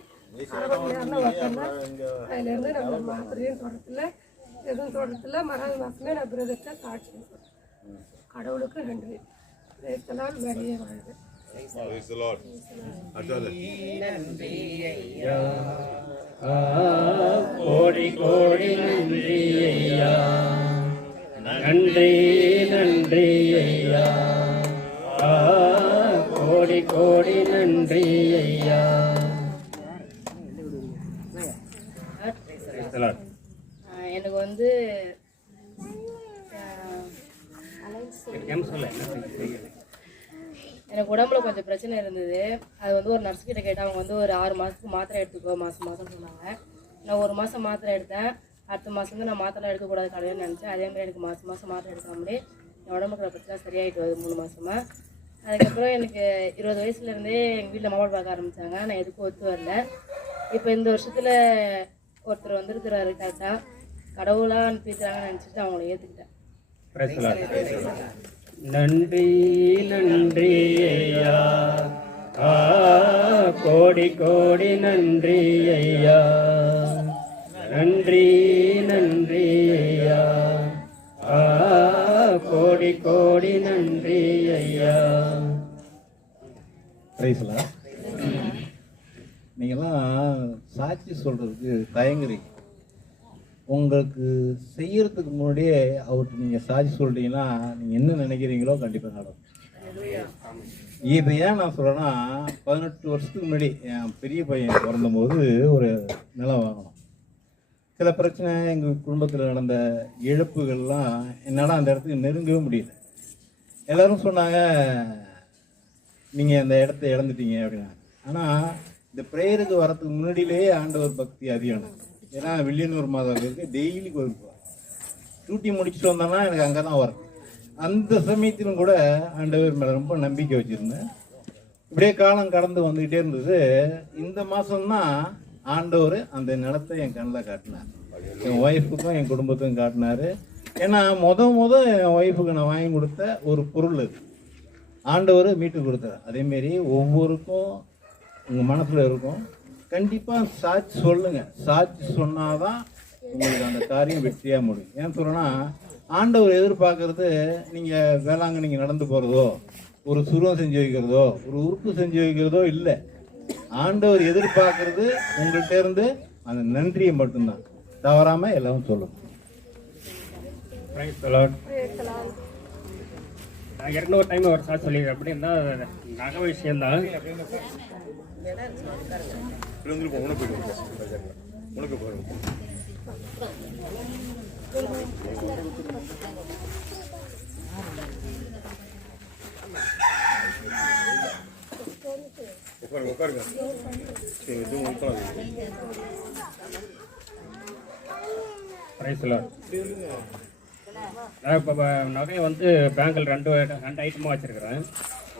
1/2 மணி நேரம் வச்சோம்னா அதுலேருந்து நம்ம மாத்திரையும் தொடரத்தில் எதுவும் தொடரத்தில் மறாவது மாதமே நான் பிரதத்தை சாட்சி கடவுளுக்கு நன்றி. பேசலாம் நிறைய வாழ்வு. கோடி கோடி நன்றி ஐயா, நன்றி நன்றி ஐயா, கோடி கோடி நன்றி ஐயா. எனக்கு வந்து எனக்கு உடம்புல கொஞ்சம் பிரச்சனை இருந்தது. அது வந்து ஒரு நர்ஸ் கிட்ட கேட்டால் அவங்க வந்து ஒரு 6 மாதத்துக்கு மாத்திரை எடுத்துக்கோ மாதம் சொன்னாங்க. நான் 1 மாதம் மாத்திரை எடுத்தேன். அடுத்த மாதம் வந்து நான் மாத்திரை எடுக்கக்கூடாது கடையில் நினச்சேன். அதேமாதிரி எனக்கு மாதம் மாத்திரை எடுக்காமலே என் உடம்புக்குள்ள பிரச்சனை சரியாயிட்டு வருது 3 மாதமா. அதுக்கப்புறம் எனக்கு 20 வயசுலேருந்தே எங்கள் வீட்டில் மாவட்ட பார்க்க ஆரம்பித்தாங்க. நான் எதுக்கும் ஒத்து வரல. இப்போ இந்த வருஷத்தில் ஒருத்தர் வந்துருக்கிறாரு கரெக்டாக கடவுளாக அனுப்பிடுறாங்கன்னு நினச்சிட்டு அவங்கள ஏற்றுக்கிட்டேன். நன்றி நன்றி ஐயா, கோடி கோடி நன்றி ஐயா, நன்றி நன்றி ஐயா, கோடி கோடி நன்றி ஐயா. பிரைஸ்லாம் நீங்கள்லாம் சாட்சி சொல்கிறதுக்கு தயங்குறீங்க. உங்களுக்கு செய்யறதுக்கு முன்னாடியே அவர்கிட்ட நீங்கள் சாட்சி சொல்லிட்டீங்கன்னா நீங்கள் என்ன நினைக்கிறீங்களோ கண்டிப்பாக நடக்கும். இப்போ ஏன் நான் சொல்கிறேன்னா 18 வருஷத்துக்கு முன்னாடி என் பெரிய பையன் பிறந்தபோது ஒரு நிலம் வாங்கினோம். சில பிரச்சனை எங்கள் குடும்பத்தில் நடந்த இழப்புகள்லாம் என்னால் அந்த இடத்துக்கு நெருங்கவே முடியல. எல்லோரும் சொன்னாங்க நீங்கள் அந்த இடத்த இழந்துட்டீங்க அப்படின்னா. ஆனால் இந்த ப்ரேயருக்கு வரத்துக்கு முன்னாடியிலேயே ஆண்டவர் பக்தி அதிகம். ஏன்னா வில்லியனூர் மாதாவுக்கு டெய்லி கோயிலுக்கு போவேன். டியூட்டி முடிச்சுட்டு வந்தோன்னா எனக்கு அங்கே தான் வரும். அந்த சமயத்திலும் கூட ஆண்டவர் மேலே ரொம்ப நம்பிக்கை வச்சுருந்தேன். இப்படியே காலம் கடந்து வந்துக்கிட்டே இருந்தது. இந்த மாதம்தான் ஆண்டவர் அந்த நிலத்தை என் கண்ணில் காட்டினார். என் ஒய்ஃபுக்கும் என் குடும்பத்துக்கும் காட்டினார். ஏன்னா முத என் ஒய்ஃபுக்கு நான் வாங்கி கொடுத்த ஒரு பொருள் அது ஆண்டவர் மீட்டு கொடுத்தார். அதேமாரி ஒவ்வொருக்கும் உங்கள் மனசில் இருக்கும். கண்டிப்பாக சாட்சி சொல்லுங்கள். சாட்சி சொன்னாதான் உங்களுக்கு அந்த காரியம் வெற்றியாக முடியும். ஏன் சொல்கிறேன்னா ஆண்டவர் எதிர்பார்க்கறது நீங்கள் வேளாங்கண்ணிக்கு நடந்து போகிறதோ, ஒரு சுருவம் செஞ்சு வைக்கிறதோ, ஒரு உறுப்பு செஞ்சு வைக்கிறதோ இல்லை. ஆண்டவர் எதிர்பார்க்கறது உங்கள்கிட்ட இருந்து அந்த நன்றியை மட்டும்தான். தவறாமல் எல்லாரும் சொல்லணும். நான் ஏற்கனவே ஒரு டைம் ஒரு சார் சொல்லி அப்படின்னா நகை விஷயம்தான். உனக்கு பாருங்க உட்காருங்க. நான் இப்போ நகையை வந்து பேங்கில் ரெண்டு ஐட்டமாக வச்சுருக்கிறேன்.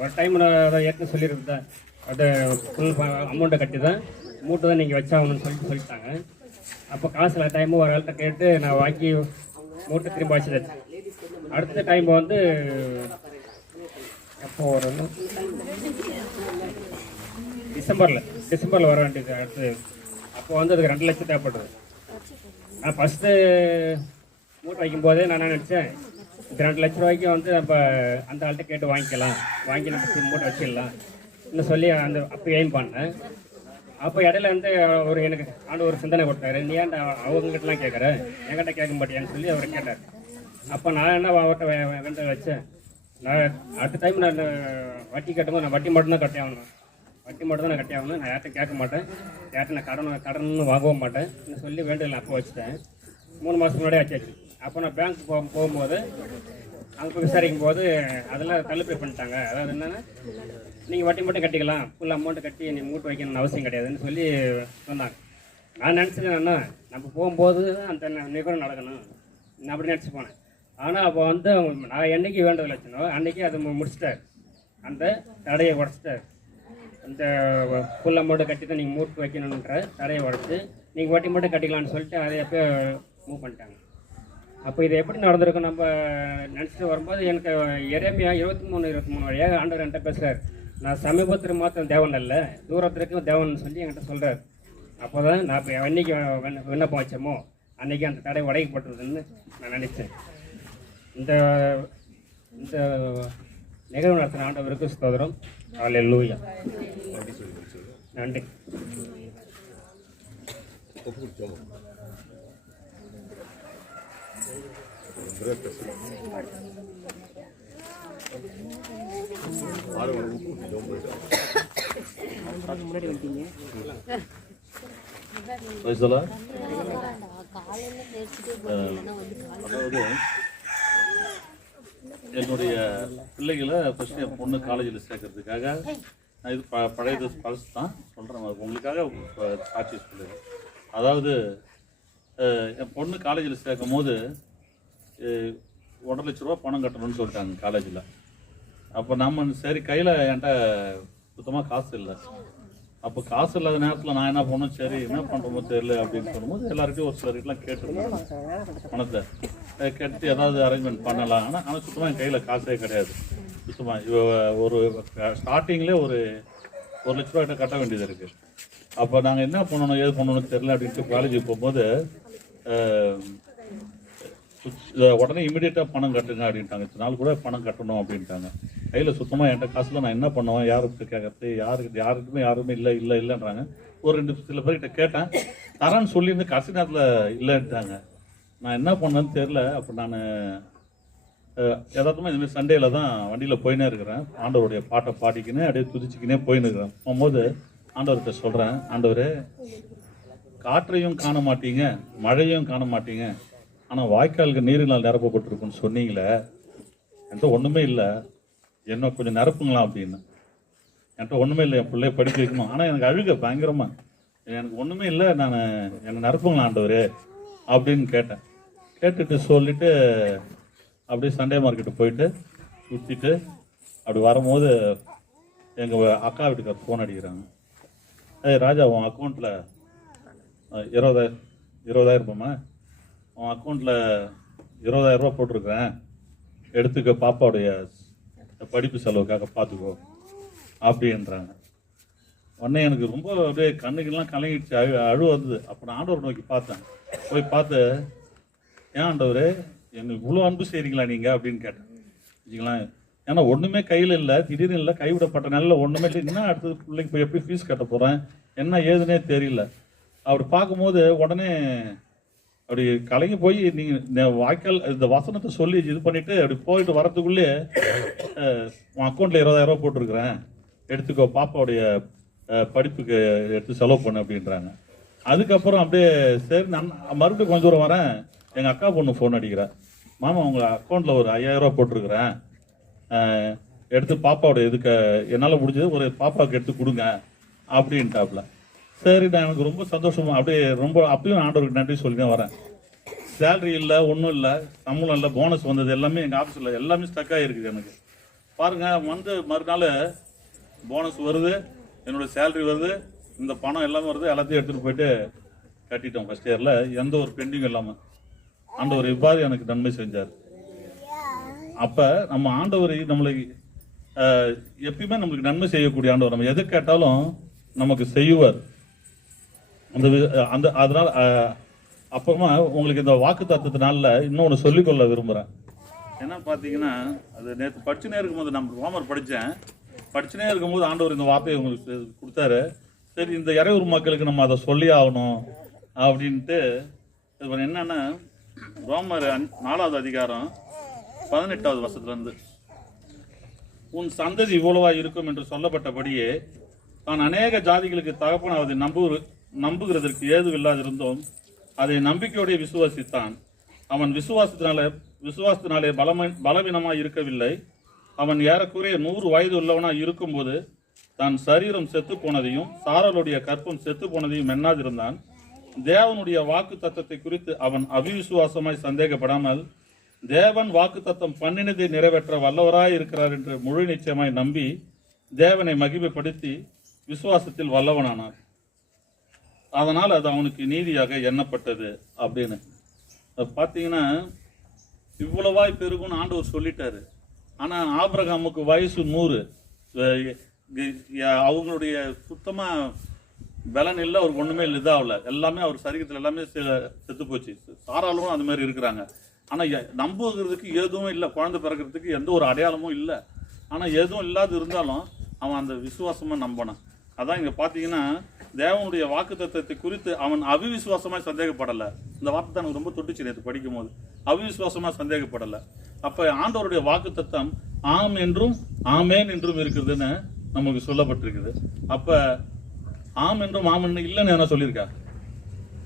ஒரு டைம் நான் அதை ஏற்கனவே சொல்லியிருந்தேன். அதை ஃபுல் அமௌண்ட்டை கட்டி தான் மூட்டை தான் நீங்கள் வச்சாகணும்னு சொல்லிட்டாங்க. அப்போ காசு டைமும் ஒரு ஆள்கிட்ட கேட்டு நான் வாங்கி மூட்டை திரும்ப வச்சுருச்சு. அடுத்த டைம் வந்து எப்போ வரணும், டிசம்பரில் வர வேண்டியது அடுத்து. அப்போ வந்து அதுக்கு 2 லட்சம் தேவைப்படுது. நான் ஃபஸ்ட்டு மூட்டை வைக்கும்போதே நான் என்ன நினச்சேன், இந்த 2 லட்ச ரூபாய்க்கு வந்து நம்ம அந்த ஆள்கிட்ட கேட்டு வாங்கிக்கலாம், வாங்கி நம்ம மூட்டை வச்சிடலாம் இன்னும் சொல்லி அந்த அப்போ எய்ம் பண்ணேன். அப்போ இடையில வந்து எனக்கு ஒரு சிந்தனை கொடுத்தாரு. நீ ஏன் அவங்ககிட்டலாம் கேட்குற, என்கிட்ட கேட்க மாட்டியான்னு சொல்லி அவர் கேட்டார். அப்போ நான் என்ன அவர்கிட்ட வேண்ட வச்சேன், நான் அடுத்த டைம் நான் வட்டி கட்டும்போது நான் வட்டி மட்டும்தான் கட்டி ஆகணும், நான் யார்கிட்ட கேட்க மாட்டேன், யார்கிட்ட நான் கடன் வாங்கவும் மாட்டேன் சொல்லி வேண்டியதில்லை. அப்போ வச்சுட்டேன். 3 மாதத்துக்கு முன்னாடியே ஆச்சாச்சு. அப்போ நான் பேங்க் போகும்போது அங்கே போய் விசாரிக்கும் போது அதெல்லாம் தள்ளுபடி பண்ணிட்டாங்க. அதாவது என்னென்னா, நீங்கள் வட்டி மட்டும் கட்டிக்கலாம், ஃபுல் அமௌண்ட்டு கட்டி நீ மூட்டை வைக்கணும்னு அவசியம் கிடையாதுன்னு சொல்லி சொன்னாங்க. நான் நினச்சது என்னென்னா, நம்ம போகும்போது அந்த நிகழ்வு நடக்கணும், நான் அப்படி நினச்சி போனேன். ஆனால் அப்போ வந்து நான் என்றைக்கு வேண்டதில்லை வச்சனோ அன்றைக்கி அதை முடிச்சிட்டார். அந்த தடையை உடச்சிட்டார். அந்த ஃபுல் அமௌண்ட்டை கட்டி தான் நீங்கள் மூட்டு வைக்கணுன்ற தடையை உடச்சி நீங்கள் வட்டி மட்டும் கட்டிக்கலான்னு சொல்லிட்டு அதை எப்போ மூவ் பண்ணிட்டாங்க. அப்போ இது எப்படி நடந்திருக்கும் நம்ம நினச்சிட்டு வரும்போது எனக்கு எரேமியா 23:23 வழியாக ஆண்டவர் என்கிட்ட பேசுகிறார். நான் சமீபத்தில் மாத்திரம் தேவன் இல்லை, தூரத்திற்கும் தேவன் சொல்லி என்கிட்ட சொல்கிறார். அப்போ தான் நான் இப்போ அன்றைக்கி விண்ணப்பம் வச்சோமோ அன்றைக்கி அந்த தடை உடைக்கப்பட்டதுன்னு நான் நினச்சேன். இந்த இந்த நிகழ்வு நடத்தின ஆண்டவருக்கு ஸ்தோத்திரம். அல்லேலூயா. நன்றி. அதாவது என்னுடைய பிள்ளைகளை ஃபஸ்ட்டு என் பொண்ணு காலேஜில் சேர்க்கறதுக்காக நான் இது பழைய பழசு தான் சொல்கிறேன், உங்களுக்காக சாட்சி சொல்லுறேன். அதாவது என் பொண்ணு காலேஜில் சேர்க்கும் போது 1.5 லட்ச ரூபா பணம் கட்டணும்னு சொல்லிட்டாங்க காலேஜில். அப்போ நம்ம சரி கையில் என்கிட்ட சுத்தமாக காசு இல்லை. அப்போ காசு இல்லாத நேரத்தில் நான் என்ன பண்ணோம், சரி என்ன பண்ணுறோமோ தெரியல அப்படின்னு சொல்லும்போது எல்லாருக்கும் ஒரு சிலர்கிட்டலாம் கேட்டுருந்தோம். பணத்தை கேட்டு ஏதாவது அரேஞ்ச்மெண்ட் பண்ணலாம். ஆனால் சுத்தமாக என் கையில் காசே கிடையாது. சுத்தமாக ஒரு ஸ்டார்டிங்லேயே ஒரு 1 லட்ச ரூபா கட்ட வேண்டியது இருக்குது. அப்போ நாங்கள் என்ன பண்ணணும் ஏது பண்ணணும்னு தெரியல அப்படின்ட்டு காலேஜுக்கு போகும்போது உடனே இமீடியட்டாக பணம் கட்டுங்க அப்படின்ட்டாங்க. இத்தனை நாள் கூட பணம் கட்டணும் அப்படின்ட்டாங்க. கையில் சுத்தமாக என்கிட்ட காசில் நான் என்ன பண்ணுவேன், யாருக்கு கேட்கறது, யாருக்குமே இல்லைன்றாங்க. ஒரு 2 சில பேர்கிட்ட கேட்டேன், தரேன்னு சொல்லியிருந்து கடைசி நேரத்தில் இல்லைன்ட்டாங்க. நான் என்ன பண்ணேன்னு தெரில. அப்போ நான் யதார்த்தமாக இதுமாதிரி சண்டேல தான் வண்டியில் போயினே இருக்கிறேன். ஆண்டவருடைய பாட்டை பாடிக்கினே அப்படியே துதிச்சிக்கினே போயின்னு இருக்கிறேன். போகும்போது ஆண்டவர்கிட்ட சொல்கிறேன், ஆண்டவரே காற்றையும் காண மாட்டீங்க, மழையும் காண மாட்டீங்க, ஆனால் வாய்க்காலுக்கு நீரினால் நிரப்பப்பட்டிருக்குன்னு சொன்னீங்களே, என்கிட்ட ஒன்றுமே இல்லை, என்ன கொஞ்சம் நிரப்புங்களா அப்படின்னு. என்கிட்ட ஒன்றுமே இல்லை, என் பிள்ளைய படிக்க வைக்கணும், ஆனால் எனக்கு அழுக பயங்கரமாக, எனக்கு ஒன்றுமே இல்லை, நான் என்னை நிரப்புங்களா ஆண்டவரே அப்படின்னு கேட்டேன். கேட்டுட்டு சொல்லிவிட்டு அப்படியே சண்டே மார்க்கெட்டு போயிட்டு சுற்றிட்டு அப்படி வரும்போது எங்கள் அக்கா வீட்டுக்கார் ஃபோன் அடிக்கிறாங்க. ராஜா, உன் அக்கௌண்ட்டில் 20,000 ரூபாய்மா, உன் அக்கௌண்ட்டில் 20,000 ரூபா போட்டிருக்கிறேன், எடுத்துக்க, பாப்பாவுடைய படிப்பு செலவுக்காக பார்த்துக்கோ அப்படின்றாங்க. உடனே எனக்கு ரொம்ப அப்படியே கண்ணுக்கெல்லாம் கலங்கிடுச்சு, அழு வந்தது. அப்போ நான் ஆண்டவர் நோக்கி பார்த்தேன். போய் பார்த்து, ஏன் ஆண்டவர் எனக்கு இவ்வளோ அன்பு செய்கிறீங்களா நீங்கள் அப்படின்னு கேட்டேன். வச்சுங்களா, ஏன்னா ஒன்றுமே கையில் இல்லை, திடீர்னு இல்லை, கைவிடப்பட்ட நிலையில் ஒன்றுமே இல்லை, என்ன அடுத்தது பிள்ளைக்கு போய் எப்படி ஃபீஸ் கட்ட போகிறேன், என்ன ஏதுன்னே தெரியல. அவர் பார்க்கும்போது உடனே அப்படி கலங்கி போய், நீங்கள் வாய்க்கால் இந்த வசனத்தை சொல்லி இது பண்ணிவிட்டு அப்படி போயிட்டு வரத்துக்குள்ளே உன் அக்கௌண்ட்டில் 20,000 ரூபா போட்டிருக்கிறேன், எடுத்துக்கோ, பாப்பாவுடைய படிப்புக்கு எடுத்து செலவு பண்ணு அப்படின்றாங்க. அதுக்கப்புறம் அப்படியே சரி, நான் மறுபடியும் கொஞ்சம் தூரம் வரேன், எங்கள் அக்கா பொண்ணு ஃபோன் அடிக்கிறேன், மாமா உங்கள் அக்கௌண்ட்டில் ஒரு 5,000 ரூபா போட்டிருக்கிறேன், எடுத்து பாப்பாவோட இதுக்கு என்னால் முடிஞ்சது ஒரு பாப்பாவுக்கு எடுத்து கொடுங்க அப்படின்ட்டாப்புல. சரி, நான் எனக்கு ரொம்ப சந்தோஷமா அப்படியே ரொம்ப அப்பயும் ஆண்டவருக்கு நன்றி சொல்லி தான் வரேன். சேலரி இல்லை, ஒன்றும் இல்லை, சம்பளம் இல்லை, போனஸ் வந்தது எல்லாமே எங்கள் ஆஃபீஸில் எல்லாமே ஸ்டக்காக இருக்குது எனக்கு. பாருங்கள், வந்து மறுநாள் போனஸ் வருது, என்னோடய சேலரி வருது, இந்த பணம் எல்லாமே வருது, எல்லாத்தையும் எடுத்துகிட்டு போயிட்டு கட்டிட்டோம் ஃபஸ்ட் இயரில், எந்த ஒரு பெண்டிங் இல்லாமல். ஆண்டவர் இவ்வாறு எனக்கு நன்மை செஞ்சார். அப்போ நம்ம ஆண்டவர் நம்மளுக்கு எப்பயுமே நம்மளுக்கு நன்மை செய்யக்கூடிய ஆண்டவர், நம்ம எது கேட்டாலும் நமக்கு செய்வார். அந்த அதனால அப்புறமா உங்களுக்கு இந்த வாக்கு தத்துவத்தினால இன்னொன்று சொல்லிக்கொள்ள விரும்புகிறேன். என்ன பார்த்தீங்கன்னா, அது நேற்று படிச்சுனே இருக்கும்போது நம்ம ரோமர் படிச்சுனே இருக்கும்போது ஆண்டவர் இந்த வார்த்தையை உங்களுக்கு கொடுத்தாரு. சரி, இந்த இறையூர் மக்களுக்கு நம்ம அதை சொல்லி ஆகணும் அப்படின்ட்டு. இது என்னன்னா, ரோமர் 4வது அதிகாரம் 18வது வசனத்திலிருந்து, உன் சந்ததி இவ்வளவா இருக்கும் என்று சொல்லப்பட்டபடியே தான் அநேக ஜாதிகளுக்கு தகப்பனாவதை நம்புகிறதற்கு ஏதுவில்லாதிருந்தோம், அதை நம்பிக்கையோடைய விசுவாசித்தான். அவன் விசுவாசத்தினாலே பலவீனமாய் இருக்கவில்லை. அவன் ஏறக்குறைய 100 வயது உள்ளவனாய் இருக்கும்போது தான் சரீரம் செத்து போனதையும் சாரலுடைய கற்பம் செத்து போனதையும் எண்ணாதிருந்தான். தேவனுடைய வாக்கு தத்தத்தை குறித்து அவன் அவிசுவாசமாய் சந்தேகப்படாமல் தேவன் வாக்கு தத்தம் பண்ணினதை நிறைவேற்ற வல்லவராய் இருக்கிறார் என்று முழு நிச்சயமாய் நம்பி தேவனை மகிமைப்படுத்தி விசுவாசத்தில் வல்லவனானார். அதனால் அது அவனுக்கு நீதியாக எண்ணப்பட்டது அப்படின்னு பார்த்தீங்கன்னா, இவ்வளவாய் பெருகுன்னு ஆண்டவர் சொல்லிட்டாரு. ஆனால் ஆபிரகாமுக்கு வயசு 100, அவங்களுடைய சுத்தமாக பலன் இல்லை, அவருக்கு ஒன்றுமே இல்லை, இதாகல, எல்லாமே அவர் சரீரத்தில் எல்லாமே செத்து போச்சு. சாராலும் அந்த மாதிரி இருக்கிறாங்க. ஆனால் நம்புகிறதுக்கு எதுவும் இல்லை, குழந்தை பிறக்கிறதுக்கு எந்த ஒரு அடையாளமும் இல்லை. ஆனால் எதுவும் இல்லாது இருந்தாலும் அவன் அந்த விசுவாசமாக நம்பினான். அதான் இங்கே பார்த்தீங்கன்னா, தேவனுடைய வாக்கு தத்துவத்தை குறித்து அவன் அவிசுவாசமாக சந்தேகப்படலை. இந்த வார்த்தை தான் எனக்கு ரொம்ப தொட்டுச்சு நேற்று படிக்கும் போது. அவிசுவாசமாக சந்தேகப்படலை. அப்போ ஆண்டவருடைய வாக்கு தத்துவம் ஆம் என்றும் ஆமேன் என்றும் இருக்குதுன்னு நமக்கு சொல்லப்பட்டிருக்குது. அப்போ ஆம் என்றும் ஆமன் இல்லைன்னு என்ன சொல்லியிருக்கா?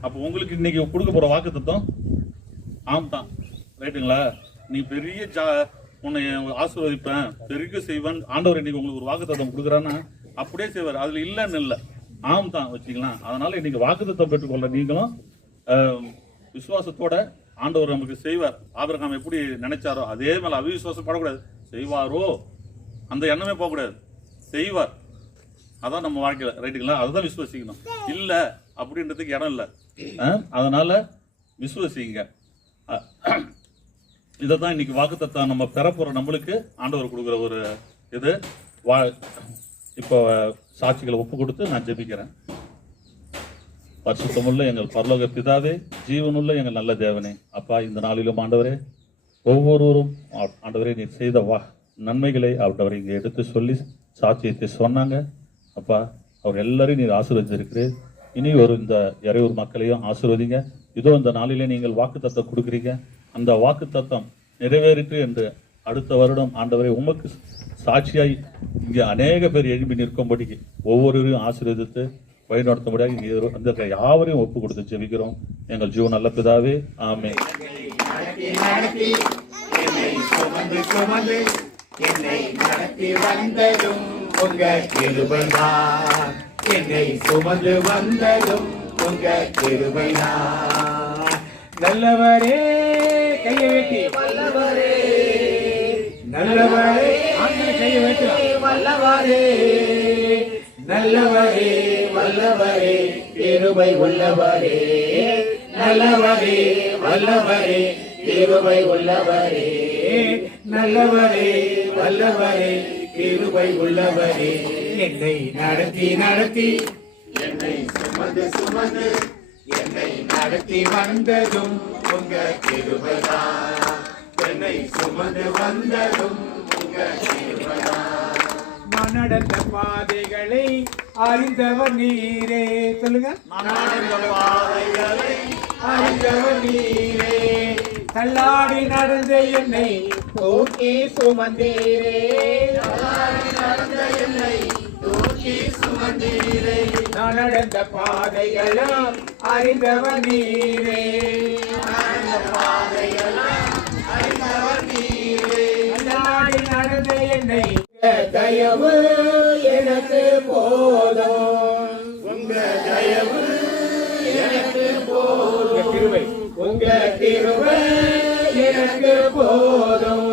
அப்போ உங்களுக்கு இன்னைக்கு கொடுக்க போகிற வாக்கு தத்துவம் ஆம் தான், ரைட்டுங்களா? நீ பெரிய உன்னை ஆசீர்வதிப்பேன், பெருக செய்வேன், ஆண்டவர் இன்னைக்கு உங்களுக்கு ஒரு வாக்கு தத்துவம் கொடுக்குறான்னா அப்படியே செய்வார். அதில் இல்லைன்னு இல்லை, ஆம் தான் வச்சுக்கலாம். அதனால இன்னைக்கு வாக்கு தத்துவம் பெற்றுக்கொள்ள நீங்களும் விசுவாசத்தோட ஆண்டவர் நமக்கு செய்வார். ஆபிரகாம் எப்படி நினைச்சாரோ அதே மேலே அவிசுவாசம் படக்கூடாது, செய்வாரோ அந்த எண்ணமே போகக்கூடாது, செய்வார். அதான் நம்ம வாழ்க்கையில், ரைட்டுங்களா? அதுதான் விசுவாசிக்கணும். இல்லை அப்படின்றதுக்கு இடம் இல்லை. அதனால விசுவாசிங்க. இதை தான் இன்னைக்கு வாக்குத்தத்தம் நம்ம பெறப்போற நம்மளுக்கு ஆண்டவர் கொடுக்குற ஒரு இது. இப்போ சாட்சிகளை ஒப்பு கொடுத்து நான் ஜெபிக்கிறேன். பரிசுத்தமுள்ள எங்கள் பரலோக பிதாவே, ஜீவனுள்ள எங்கள் நல்ல தேவனே, அப்பா இந்த நாளிலும் ஆண்டவரே ஒவ்வொருவரும் ஆண்டவரே நீர் செய்த நன்மைகளை ஆண்டவரை இங்கே எடுத்து சொல்லி சாட்சியத்தை சொன்னாங்க. அப்பா அவர் எல்லாரையும் நீர் ஆசீர்வதிச்சிருக்கிறீர். இனி இந்த இறையூர் மக்களையும் ஆசீர்வதிங்க. இதோ இந்த நாளிலே நீங்கள் வாக்குத்தத்தம் கொடுக்குறீங்க. அந்த வாக்குத்தத்தம் நிறைவேறிற்று என்று அடுத்த வருடம் ஆண்டவரை உமக்கு சாட்சியாய் இங்கே அநேக பேர் எழுப்பி நிற்கும்படிக்கு ஒவ்வொருவரையும் ஆசீர்வதித்து வழிநடத்த முடியாது. இங்கே வந்திருக்கிற யாவரையும் ஒப்பு கொடுத்து ஜெபிக்கிறோம் எங்கள் ஜீவன் நல்ல பிதாவே, ஆமென். என்னை நடத்தி வந்ததும் உங்க கிருபைதான், என்னை சுமந்து வந்ததும் உங்க கிருபைதான். நல்லவரே கையை வெட்டி வல்லவரே, நல்லவரே கையை வெட்டி வல்லவரே, நல்லவரே வல்லவரே கிருபை உள்ளவரே, நல்லவரே வல்லவரே கிருபை உள்ளவரே, நல்லவரே வல்லவரே கிருபை உள்ளவரே. என்னை நடத்தி நடத்தி என்னை சுமந்து சுமந்து என்னை நடத்தி வந்ததும் உங்க கிருபைதான், என்னை சுமந்து வந்ததும் உங்க கிருபைதான். நான் நடந்த பாதைகளை அறிந்தவர் நீரே. சொல்லுங்க. நான் நடந்த பாதைகளை அறிந்தவர் நீரே, தள்ளாடி நடந்த என்னை தூக்கி சுமந்தீரே, தள்ளாடி நடந்த என்னை தூக்கி சுமந்தீரே. நான் நடந்த பாதையெல்லாம் அறிந்தவர் நீரே, நடந்த பாதையெல்லாம் அறிந்தவர் நீரே, தள்ளாடி நடந்த என்னை தயவு எனக்கு போதும், உங்க தயவு எனக்கு போதும், கிருபை உங்க கிருபை எனக்கு போதும்,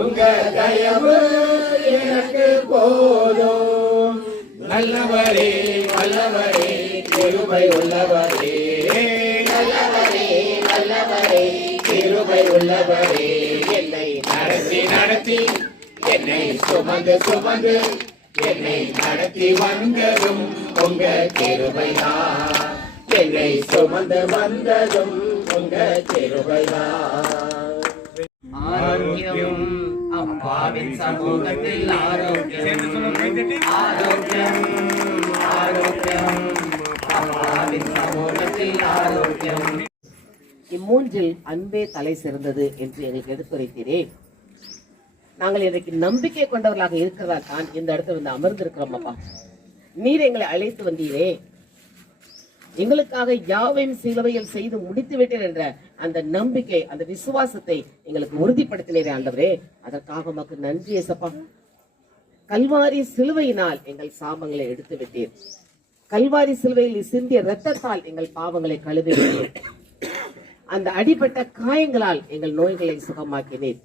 உங்க தயவு எனக்கு போதும். நல்லவரே வல்லவரே கிருபை உள்ளவரே, நல்லவரே வல்லவரே கிருபை உள்ளவரே. என்னை நடத்தி நடத்தி என்னை சுமந்து சுமந்து என்னை நடத்தி வந்ததும் உங்க கிருபைதான், என்னை சுமந்து வந்ததும் உங்க கிருபைதான். ஆரோக்கியம் அப்பாவின் சமூகத்தில் ஆரோக்கியம், ஆரோக்கியம் ஆரோக்கியம் அப்பாவின் சமூகத்தில் ஆரோக்கியம். இம்மூன்றில் அன்பே தலை சிறந்தது என்று எனக்கு எடுத்துரைத்தீரே. நாங்கள் இன்றைக்கு நம்பிக்கை கொண்டவர்களாக இருக்கிறதா தான் இந்த இடத்துல வந்து அமர்ந்திருக்கிறோம். அப்பா நீர் எங்களை அழைத்து வந்தீரே, எங்களுக்காக யாவையும் சிலுவையில் செய்து முடித்து விட்டேன் என்ற அந்த நம்பிக்கை, அந்த விசுவாசத்தை எங்களுக்கு உறுதிப்படுத்தினீரே ஆண்டவரே. அதற்காக உமக்கு நன்றி ஏசப்பா. கல்வாரி சிலுவையினால் எங்கள் சாபங்களை எடுத்து விட்டீர், கல்வாரி சிலுவையில் சிந்திய இரத்தத்தால் எங்கள் பாவங்களை கழுவி விட்டீர், அந்த அடிபட்ட காயங்களால் எங்கள் நோய்களை சுகமாக்கினீர்.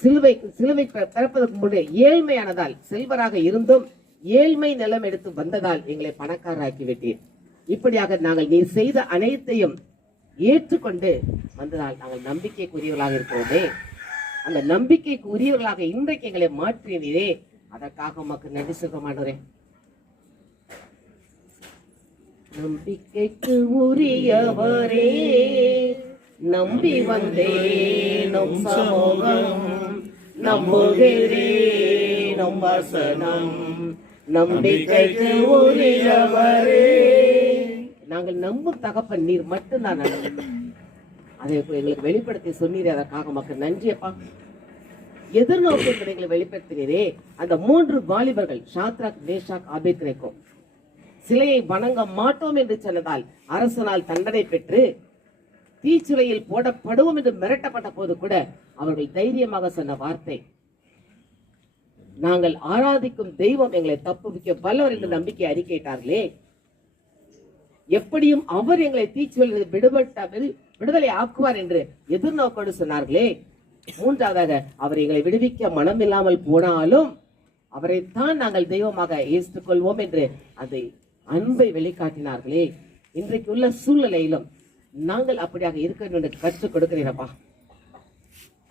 சிலுவை பிறப்பதற்கு முன்னே ஏழ்மையானதால் செல்வராக இருந்தும் ஏழ்மை நிலம் எடுத்து வந்ததால் எங்களை பணக்காரராக்கி விட்டீர். இப்படியாக நாங்கள் நீ செய்த அனைத்தையும் ஏற்றுக்கொண்டு வந்ததால் நாங்கள் நம்பிக்கைக்குரியவர்களாக இருக்கிறோமே. அந்த நம்பிக்கைக்கு உரியவர்களாக இன்றைக்கு எங்களை மாற்றினீரே, அதற்காக உமக்கு நன்றி சொல்றமானோரே. நம்பிக்கைக்கு உரியவரே நம்பி வந்தேன் சமூகம், நம்புகிறேன் வசனம், நம்பிக்கைக்கு உரியவரே. நாங்கள் நம்பும் தகப்பன் நீர் மட்டும்தான் அதை எங்களுக்கு வெளிப்படுத்தி சொன்னீரே, அதற்காக மக்கள் நன்றியப்பா. எதிர்நோக்கி எங்களை வெளிப்படுத்தினீரே. அந்த 3 வாலிபர்கள் ஷாத்ராக் மேஷாக் ஆபேத்நேகோ சிலையை வணங்க மாட்டோம் என்று சொன்னதால் அரசனால் தண்டனை பெற்று தீச்சுளையில் போடப்படுவோம் என்று மிரட்டப்பட்ட போது கூட அவர்கள் தைரியமாக சொன்ன வார்த்தை, நாங்கள் ஆராதிக்கும் தெய்வம் எங்களை தப்புவிக்க வல்லவர் என்று நம்பிக்கை அறிக்கையிட்டார்களே. எப்படியும் அவர் எங்களை தீச்சுளையில் விடுதலை ஆக்குவார் என்று எதிர்நோக்கோடு சொன்னார்களே. 3வதாக அவர் எங்களை விடுவிக்க மனம் இல்லாமல் போனாலும் அவரைத்தான் நாங்கள் தெய்வமாக ஏற்றுக்கொள்வோம் என்று அதை அன்பை வெளிக்காட்டினார்களே. இன்றைக்கு உள்ள சூழ்நிலையிலும் நாங்கள் அப்படியாக இருக்க வேண்டும் கற்றுக் கொடுக்கிறீரப்பா.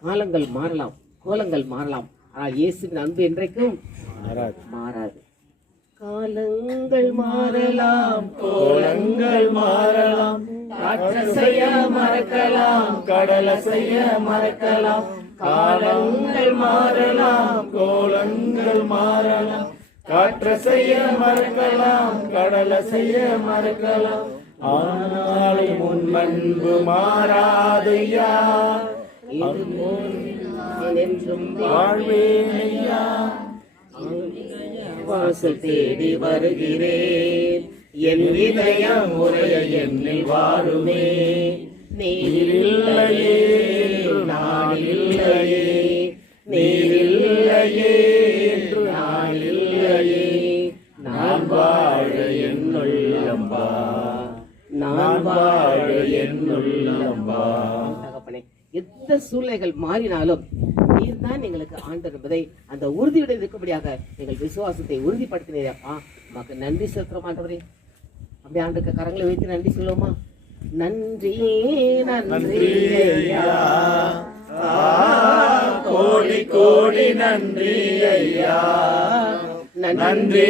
காலங்கள் மாறலாம், கோலங்கள் மாறலாம், ஆனால் இயேசுவின் அன்பு என்றைக்கும் மாறாது. காலங்கள் மாறலாம், கோலங்கள் மாறலாம், காற்றசைய மறக்கலாம், கடலசைய மறக்கலாம். காலங்கள் மாறலாம், கோலங்கள் மாறலாம், காற்றசைய மறக்கலாம், கடலசைய மறக்கலாம். ஆனாலும் உன் அன்பு மாறாதையா, என்றும் வாழ்வேனையா. வாசல் தேடி வருகிறேன், என் இதயம் முறைய என்னில் வாருமே. நீரில்லையே நான் இல்லையே, நீரில்லையே என்று நான் இல்லையே. நான் வாழ என்னுள்ளம் வா, நான் வாழ என்னுள்ளம் வா. தகப்பனே, எந்த சூழ்நிலைகள் மாறினாலும் நீர்தான் எங்களுக்கு ஆண்டவர் என்பதை அந்த உறுதியுடன் இருக்கும்படியாக எங்கள் விசுவாசத்தை உறுதிப்படுத்தினேப்பா. உமக்கு நன்றி செலுத்துறோம் ஆண்டவரே. அப்படியே ஆண்டுக்கு கரங்களை வைத்து நன்றி சொல்லுவோமா? நன்றி நன்றி ஐயா, கோடி கோடி நன்றி ஐயா, நன்றி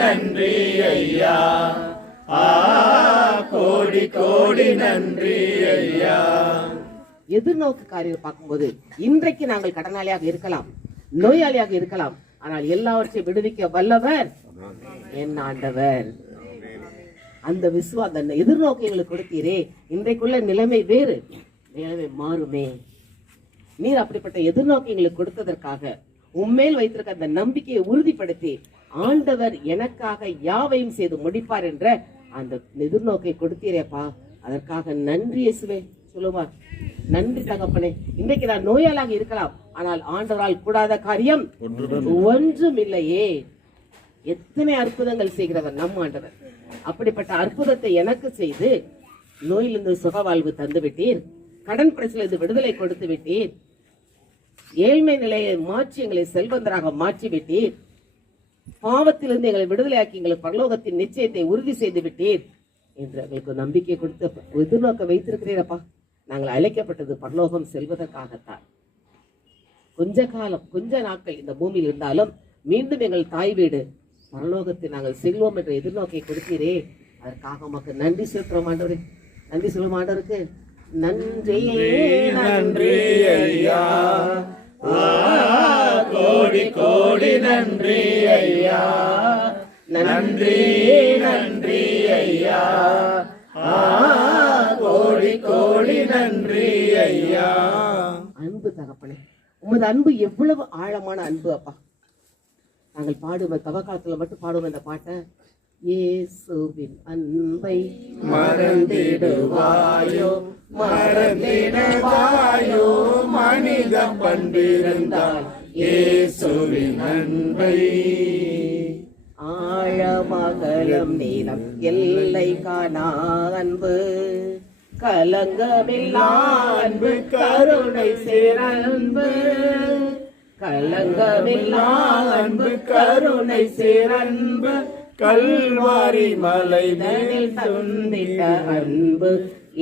நன்றி ஐயா, கோடி கோடி நன்றி ஐயா. எதிர்நோக்கு காரியம் பார்க்கும்போது இன்றைக்கு நாங்கள் கடனாளியாக இருக்கலாம், நோயாளியாக இருக்கலாம், ஆனால் எல்லாவற்றையும் விடுவிக்க வல்லவர் என் ஆண்டவர். அந்த அந்த எதிர்நோக்கை எங்களுக்கு கொடுத்தீரே, இன்றைக்குள்ள நிலைமை வேறு, நிலைமை மாறுமே. நீர் அப்படிப்பட்ட எதிர்நோக்கை எங்களுக்கு கொடுத்ததற்காக உண்மையில் வைத்திருக்க அந்த நம்பிக்கையை உறுதிப்படுத்தி ஆண்டவர் எனக்காக யாவையும் செய்து முடிப்பார் என்ற அந்த எதிர்நோக்கை கொடுத்தீரேப்பா. அதற்காக நன்றி இயேசுவே. சொல்லுவார், நன்றி தகப்பனே. இன்றைக்கு நான் நோயாளாக இருக்கலாம், ஆனால் ஆண்டவரால் கூடாத காரியம் ஒன்றும் இல்லையே. எத்தனை அற்புதங்கள் செய்கிறவர் நம் ஆண்டவர். அப்படிப்பட்ட அற்புதத்தை எனக்கு செய்து நோயிலிருந்து சுகவாழ்வு தந்து விட்டீர், கடன் பிரச்சனையிலிருந்து விடுதலை கொடுத்து விட்டீர், ஏழ்மை நிலையை மாற்றி எங்களை செல்வந்தராக மாற்றி விட்டீர், பாவத்திலிருந்து எங்களை விடுதலையாக்கி எங்களுக்கு பரலோகத்தின் நிச்சயத்தை உறுதி செய்து விட்டீர் என்று எங்களுக்கு நம்பிக்கை கொடுத்து எதிர்நோக்க வைத்திருக்கிறீரப்பா. நாங்கள் அழைக்கப்பட்டது பரலோகம் செல்வதற்காகத்தான். கொஞ்ச காலம், கொஞ்ச நாட்கள் இந்த பூமியில் இருந்தாலும் மீண்டும் எங்கள் தாய் வீடு பரலோகத்தை நாங்கள் செல்வோம் என்ற எதிர்நோக்கை கொடுத்தீரே. அதற்காக உமக்கு நன்றி செலுத்துறோம் ஆண்டவரே. நன்றி சொல்லும் ஆண்டவருக்கு நன்றி நன்றி ஐயா, கோடி கோடி நன்றி ஐயா, நன்றி நன்றி ஐயா, கோடி கோடி நன்றி ஐயா. அன்பு தகப்பனே, உமது அன்பு எவ்வளவு ஆழமான அன்பு அப்பா. நாங்கள் பாடுவோம், தவக்காலத்துல மட்டும் பாடுவோம் இந்த பாட்டை. இயேசுவின் அன்பை மறந்திடுவாயோ, மறந்திடுவாயோ, மனித பண்டிருந்தால் இயேசுவின் அன்பை. ஆழமகலம் நீளம் எல்லை காணா அன்பு, கலங்கமில்லா அன்பு, கருணை சேரன்பு, கலங்கமில்லா அன்பு, கருணை சேரன்பு, கல்வாரி மலை மேல் துண்டிட்ட அன்பு.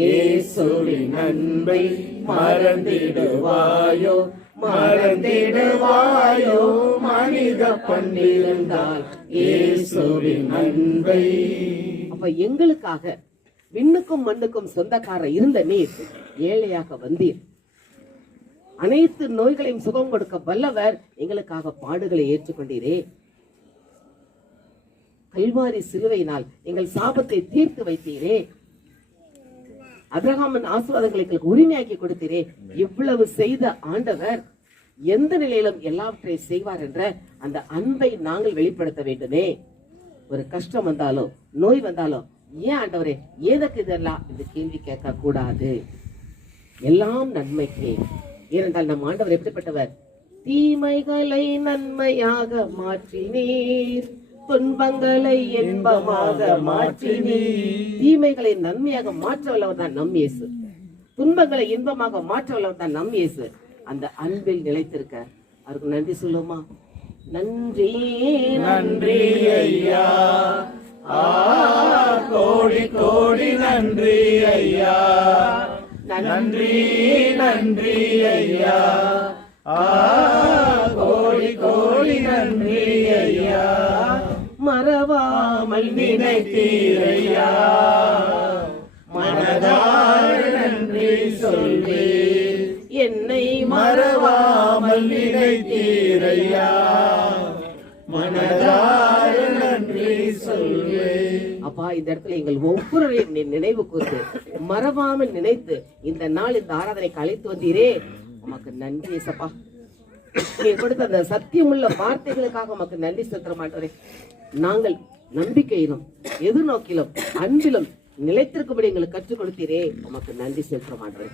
இயேசுவின் அன்பை மறந்திடுவாயோ, மறந்திடுவாயோ, மனித பண்டிருந்தால் இயேசுவின் அன்பை. அப்ப எங்களுக்காக விண்ணுக்கும் மண்ணுக்கும் சொந்தக்காரர் இருந்த நீர் ஏழையாக வந்தீர். அனைத்து நோய்களையும் சுகம் கொடுக்க வல்லவர் எங்களுக்காக பாடுகளை ஏற்றுக்கொண்டீரே. கல்வாரி சிலுவையினால் எங்கள் சாபத்தை தீர்த்து வைத்தீரே. அபிரகாமின் ஆசீர்வாதங்களை எங்களுக்கு உரிமையாக்கி கொடுத்தீரே. இவ்வளவு செய்த ஆண்டவர் எந்த நிலையிலும் எல்லாவற்றையும் செய்வார் என்ற அந்த அன்பை நாங்கள் வெளிப்படுத்த வேண்டுமே. ஒரு கஷ்டம் வந்தாலோ நோய் வந்தாலோ, ஏன் ஆண்டவரே எதற்கு இதெல்லாம் இந்த கேள்வி கேட்க கூடாது. எல்லாம் நன்மைக்கு. ஏனென்றால் நம் ஆண்டவர் எப்படிப்பட்டவர்? தீமைகளை நன்மையாக மாற்றினீர், துன்பங்களை இன்பமாக மாற்றினீர். தீமைகளை நன்மையாக மாற்ற வல்லவர் தான் நம் இயேசு, துன்பங்களை இன்பமாக மாற்ற வல்லவர் தான் நம் இயேசு. அந்த அன்பில் நிலைத்திருக்க அவருக்கு நன்றி சொல்லுமா? நன்றி நன்றி ஐயா, கோடி கோடி நன்றி ஐயா, நன்றி நன்றி ஐயா, கோடி கோடி நன்றி ஐயா. மர மறவாமல் நினைத்தீரையா, மனதார நன்றி சொல்வே. என்னை மறவாமல் நினைத்தீரையா, மனதார நன்றி சொல்வே. அப்பா, இந்த இடத்துல எங்கள் ஒவ்வொருவரையும் நீ நினைவு கூர்ந்து மறவாமல் நினைத்து இந்த நாள் இந்த ஆராதனைக்கு அழைத்து வந்தீரே, உமக்கு நன்றி சப்பா. நீ கொடுத்த அந்த சத்தியமுள்ள வார்த்தைகளுக்காக உமக்கு நன்றி செலுத்த மாட்டோம். நாங்கள் நம்பிக்கையிலும் எதிர்நோக்கிலும் அன்பிலும் நிலைத்திருக்கும்படி எங்களுக்கு கற்றுக் கொடுத்தீரே, உமக்கு நன்றி செலுத்த மாட்டோம்.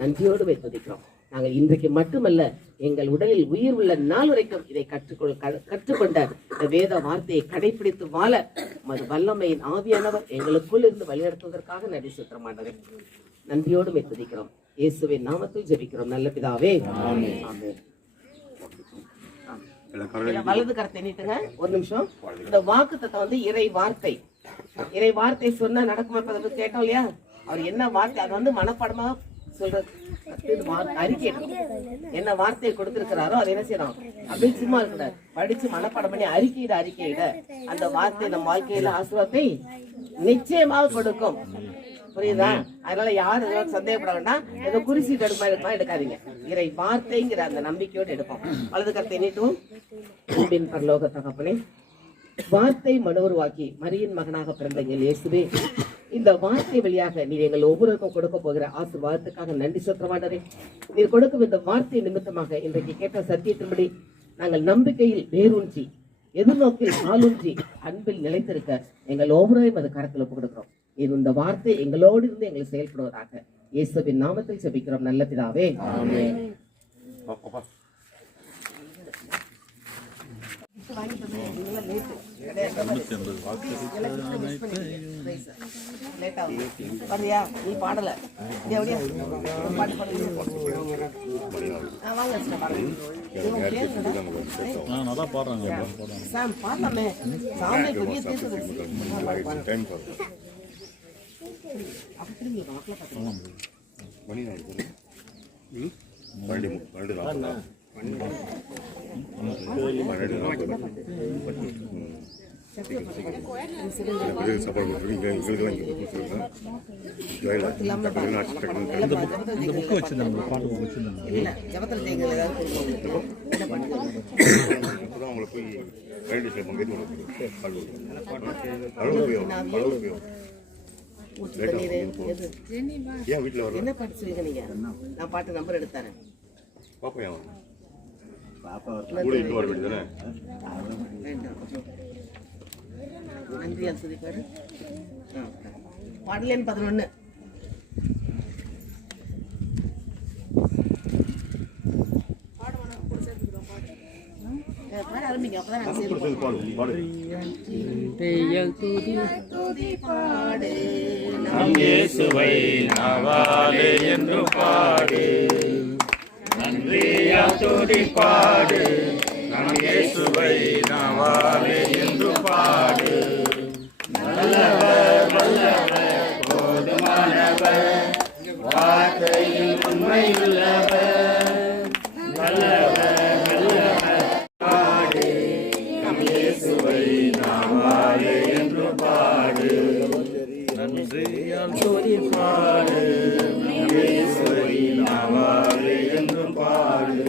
நன்றியோடு துதிக்கிறோம். நாங்கள் இன்றைக்கு மட்டுமல்ல, எங்கள் உடலில் உயிர் உள்ள நாள் வரைக்கும் இதை கற்றுக்கொண்ட இந்த வேத வார்த்தையை கடைபிடித்து வாழ உமது வல்லமையின் ஆவியானவர் எங்களுக்குள் இருந்து வழிநடத்துவதற்காக நன்றி செலுத்த மாட்டோம். நன்றியோடு துதிக்கிறோம். இயேசுவின் நாமத்தில் ஜெபிக்கிறோம் நல்ல பிதாவே, ஆமென். ஆமென். வலது கரத்தை நீட்டுங்க ஒரு நிமிஷம். இந்த வாக்குத்தத்தம் வந்து இறை வார்த்தை. இறை வார்த்தை சொன்னா நடக்குமா கேட்டோம் இல்லையா? அவர் என்ன வார்த்தை அது வந்து மனப்பாடமா சொல்றது, அறிக்கை என்ன வார்த்தையை கொடுத்திருக்கிறாரோ அதை என்ன செய்யணும் அப்படின்னு சும்மா இருக்கக்கூடாது. படிச்சு மனப்பாடம் பண்ணி அறிக்கையிட அந்த வார்த்தை நம்ம வாழ்க்கையில ஆசீர்வாதத்தை நிச்சயமாக கொடுக்கும். புரியுதா? அதனால யாரும் சந்தேகப்பட வேண்டாம். ஏதோ குறிசீட்டு எடுப்பா எடுக்காதீங்க. இறை வார்த்தைங்கிற அந்த நம்பிக்கையோடு எடுப்போம். வலது கரத்தை நீட்டுவோம். அன்பின் பரலோக தகப்பனே, வார்த்தை மனோருவாக்கி மரியின் மகனாக பிறந்த எங்கள் இயேசுவே, இந்த வார்த்தை வழியாக நீர் எங்கள் ஒவ்வொருவருக்கும் கொடுக்க போகிற ஆசீர்வாதத்துக்காக நன்றி செலுத்தமாட்டே. நீர் கொடுக்கும் இந்த வார்த்தை நிமித்தமாக இன்றைக்கு கேட்ட சத்தியத்தின்படி நாங்கள் நம்பிக்கையில் வேரூன்றி எதிர்நோக்கில் காலூன்றி அன்பில் நிலைத்திருக்க எங்கள் ஒவ்வொருவரையும் அது கரத்தில் ஒப்பு கொடுக்கிறோம். இது இந்த வார்த்தை எங்களோடு இருந்து எங்களை செயல்படுவதாக இயேசுவின் நாமத்தில் ஜெபிக்கிறோம் நல்ல பிதாவே, ஆமென். நீ பாடல பாடலாமே சாமி பெரிய என்ன பாட்டு சொல்லுங்க நீங்க? நான் பாட்டு நம்பர் எடுத்தாரேன். நன்றி சொல்லிப்பாரு. பாடலேன்னு 11 பாட ஆரம்பிங்க. அப்பதான் நம் இயேசுவை நாவாலே என்று பாடு, நன்றியால் துதி பாடு. நம் இயேசுவை நாவாலே என்று பாடு. நல்லவர் வல்லவர் போதுமானவர், வார்த்தையில் உண்மையுள்ளவர். நல்லவர் வல்லவர் பாடு, நம் இயேசுவை நாவாலே என்று பாடு. நன்றியால் துதி பாடு, நம் இயேசுவை நாவாலே என்று பாடு.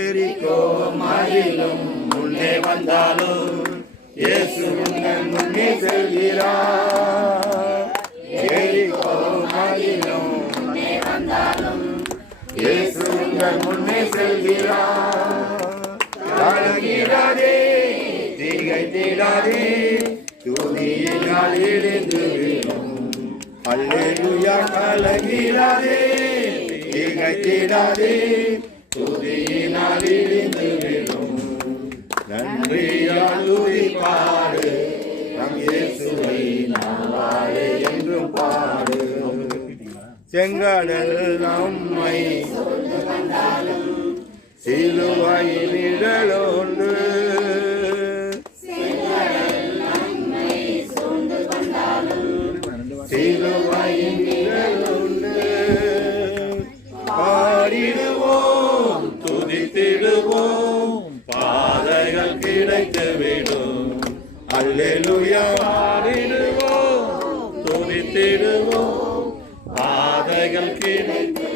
எரிகோ மதிலும் முன்னே வந்தாலும் இயேசு உங்கள் முன்னே செல்கிறார். எரிகோ மதிலும் முன்னே வந்தாலும் இயேசு உங்கள் முன்னே செல்கிறார். கலங்கிறாதே, திகைத்திடாதே, துதியினால் இடிந்து விடும். அல்லேலூயா. கலங்கிறாதே, திகைத்திடாதே, துதியினால் இடிந்து விடும். நன்றியால் துதி பாடு, நம் இயேசுவை நாவாலே என்றும் பாடு. செங்கடல் நம்மை சிலுவையின் நிழலோடு, சிலுவையின் நிழலோடு பாடிடுவோம், துதித்திடுவோம், பாதைகள் கிடைத்து விடும். அல்லேலூயா. நன்மைகள் கிடைத்து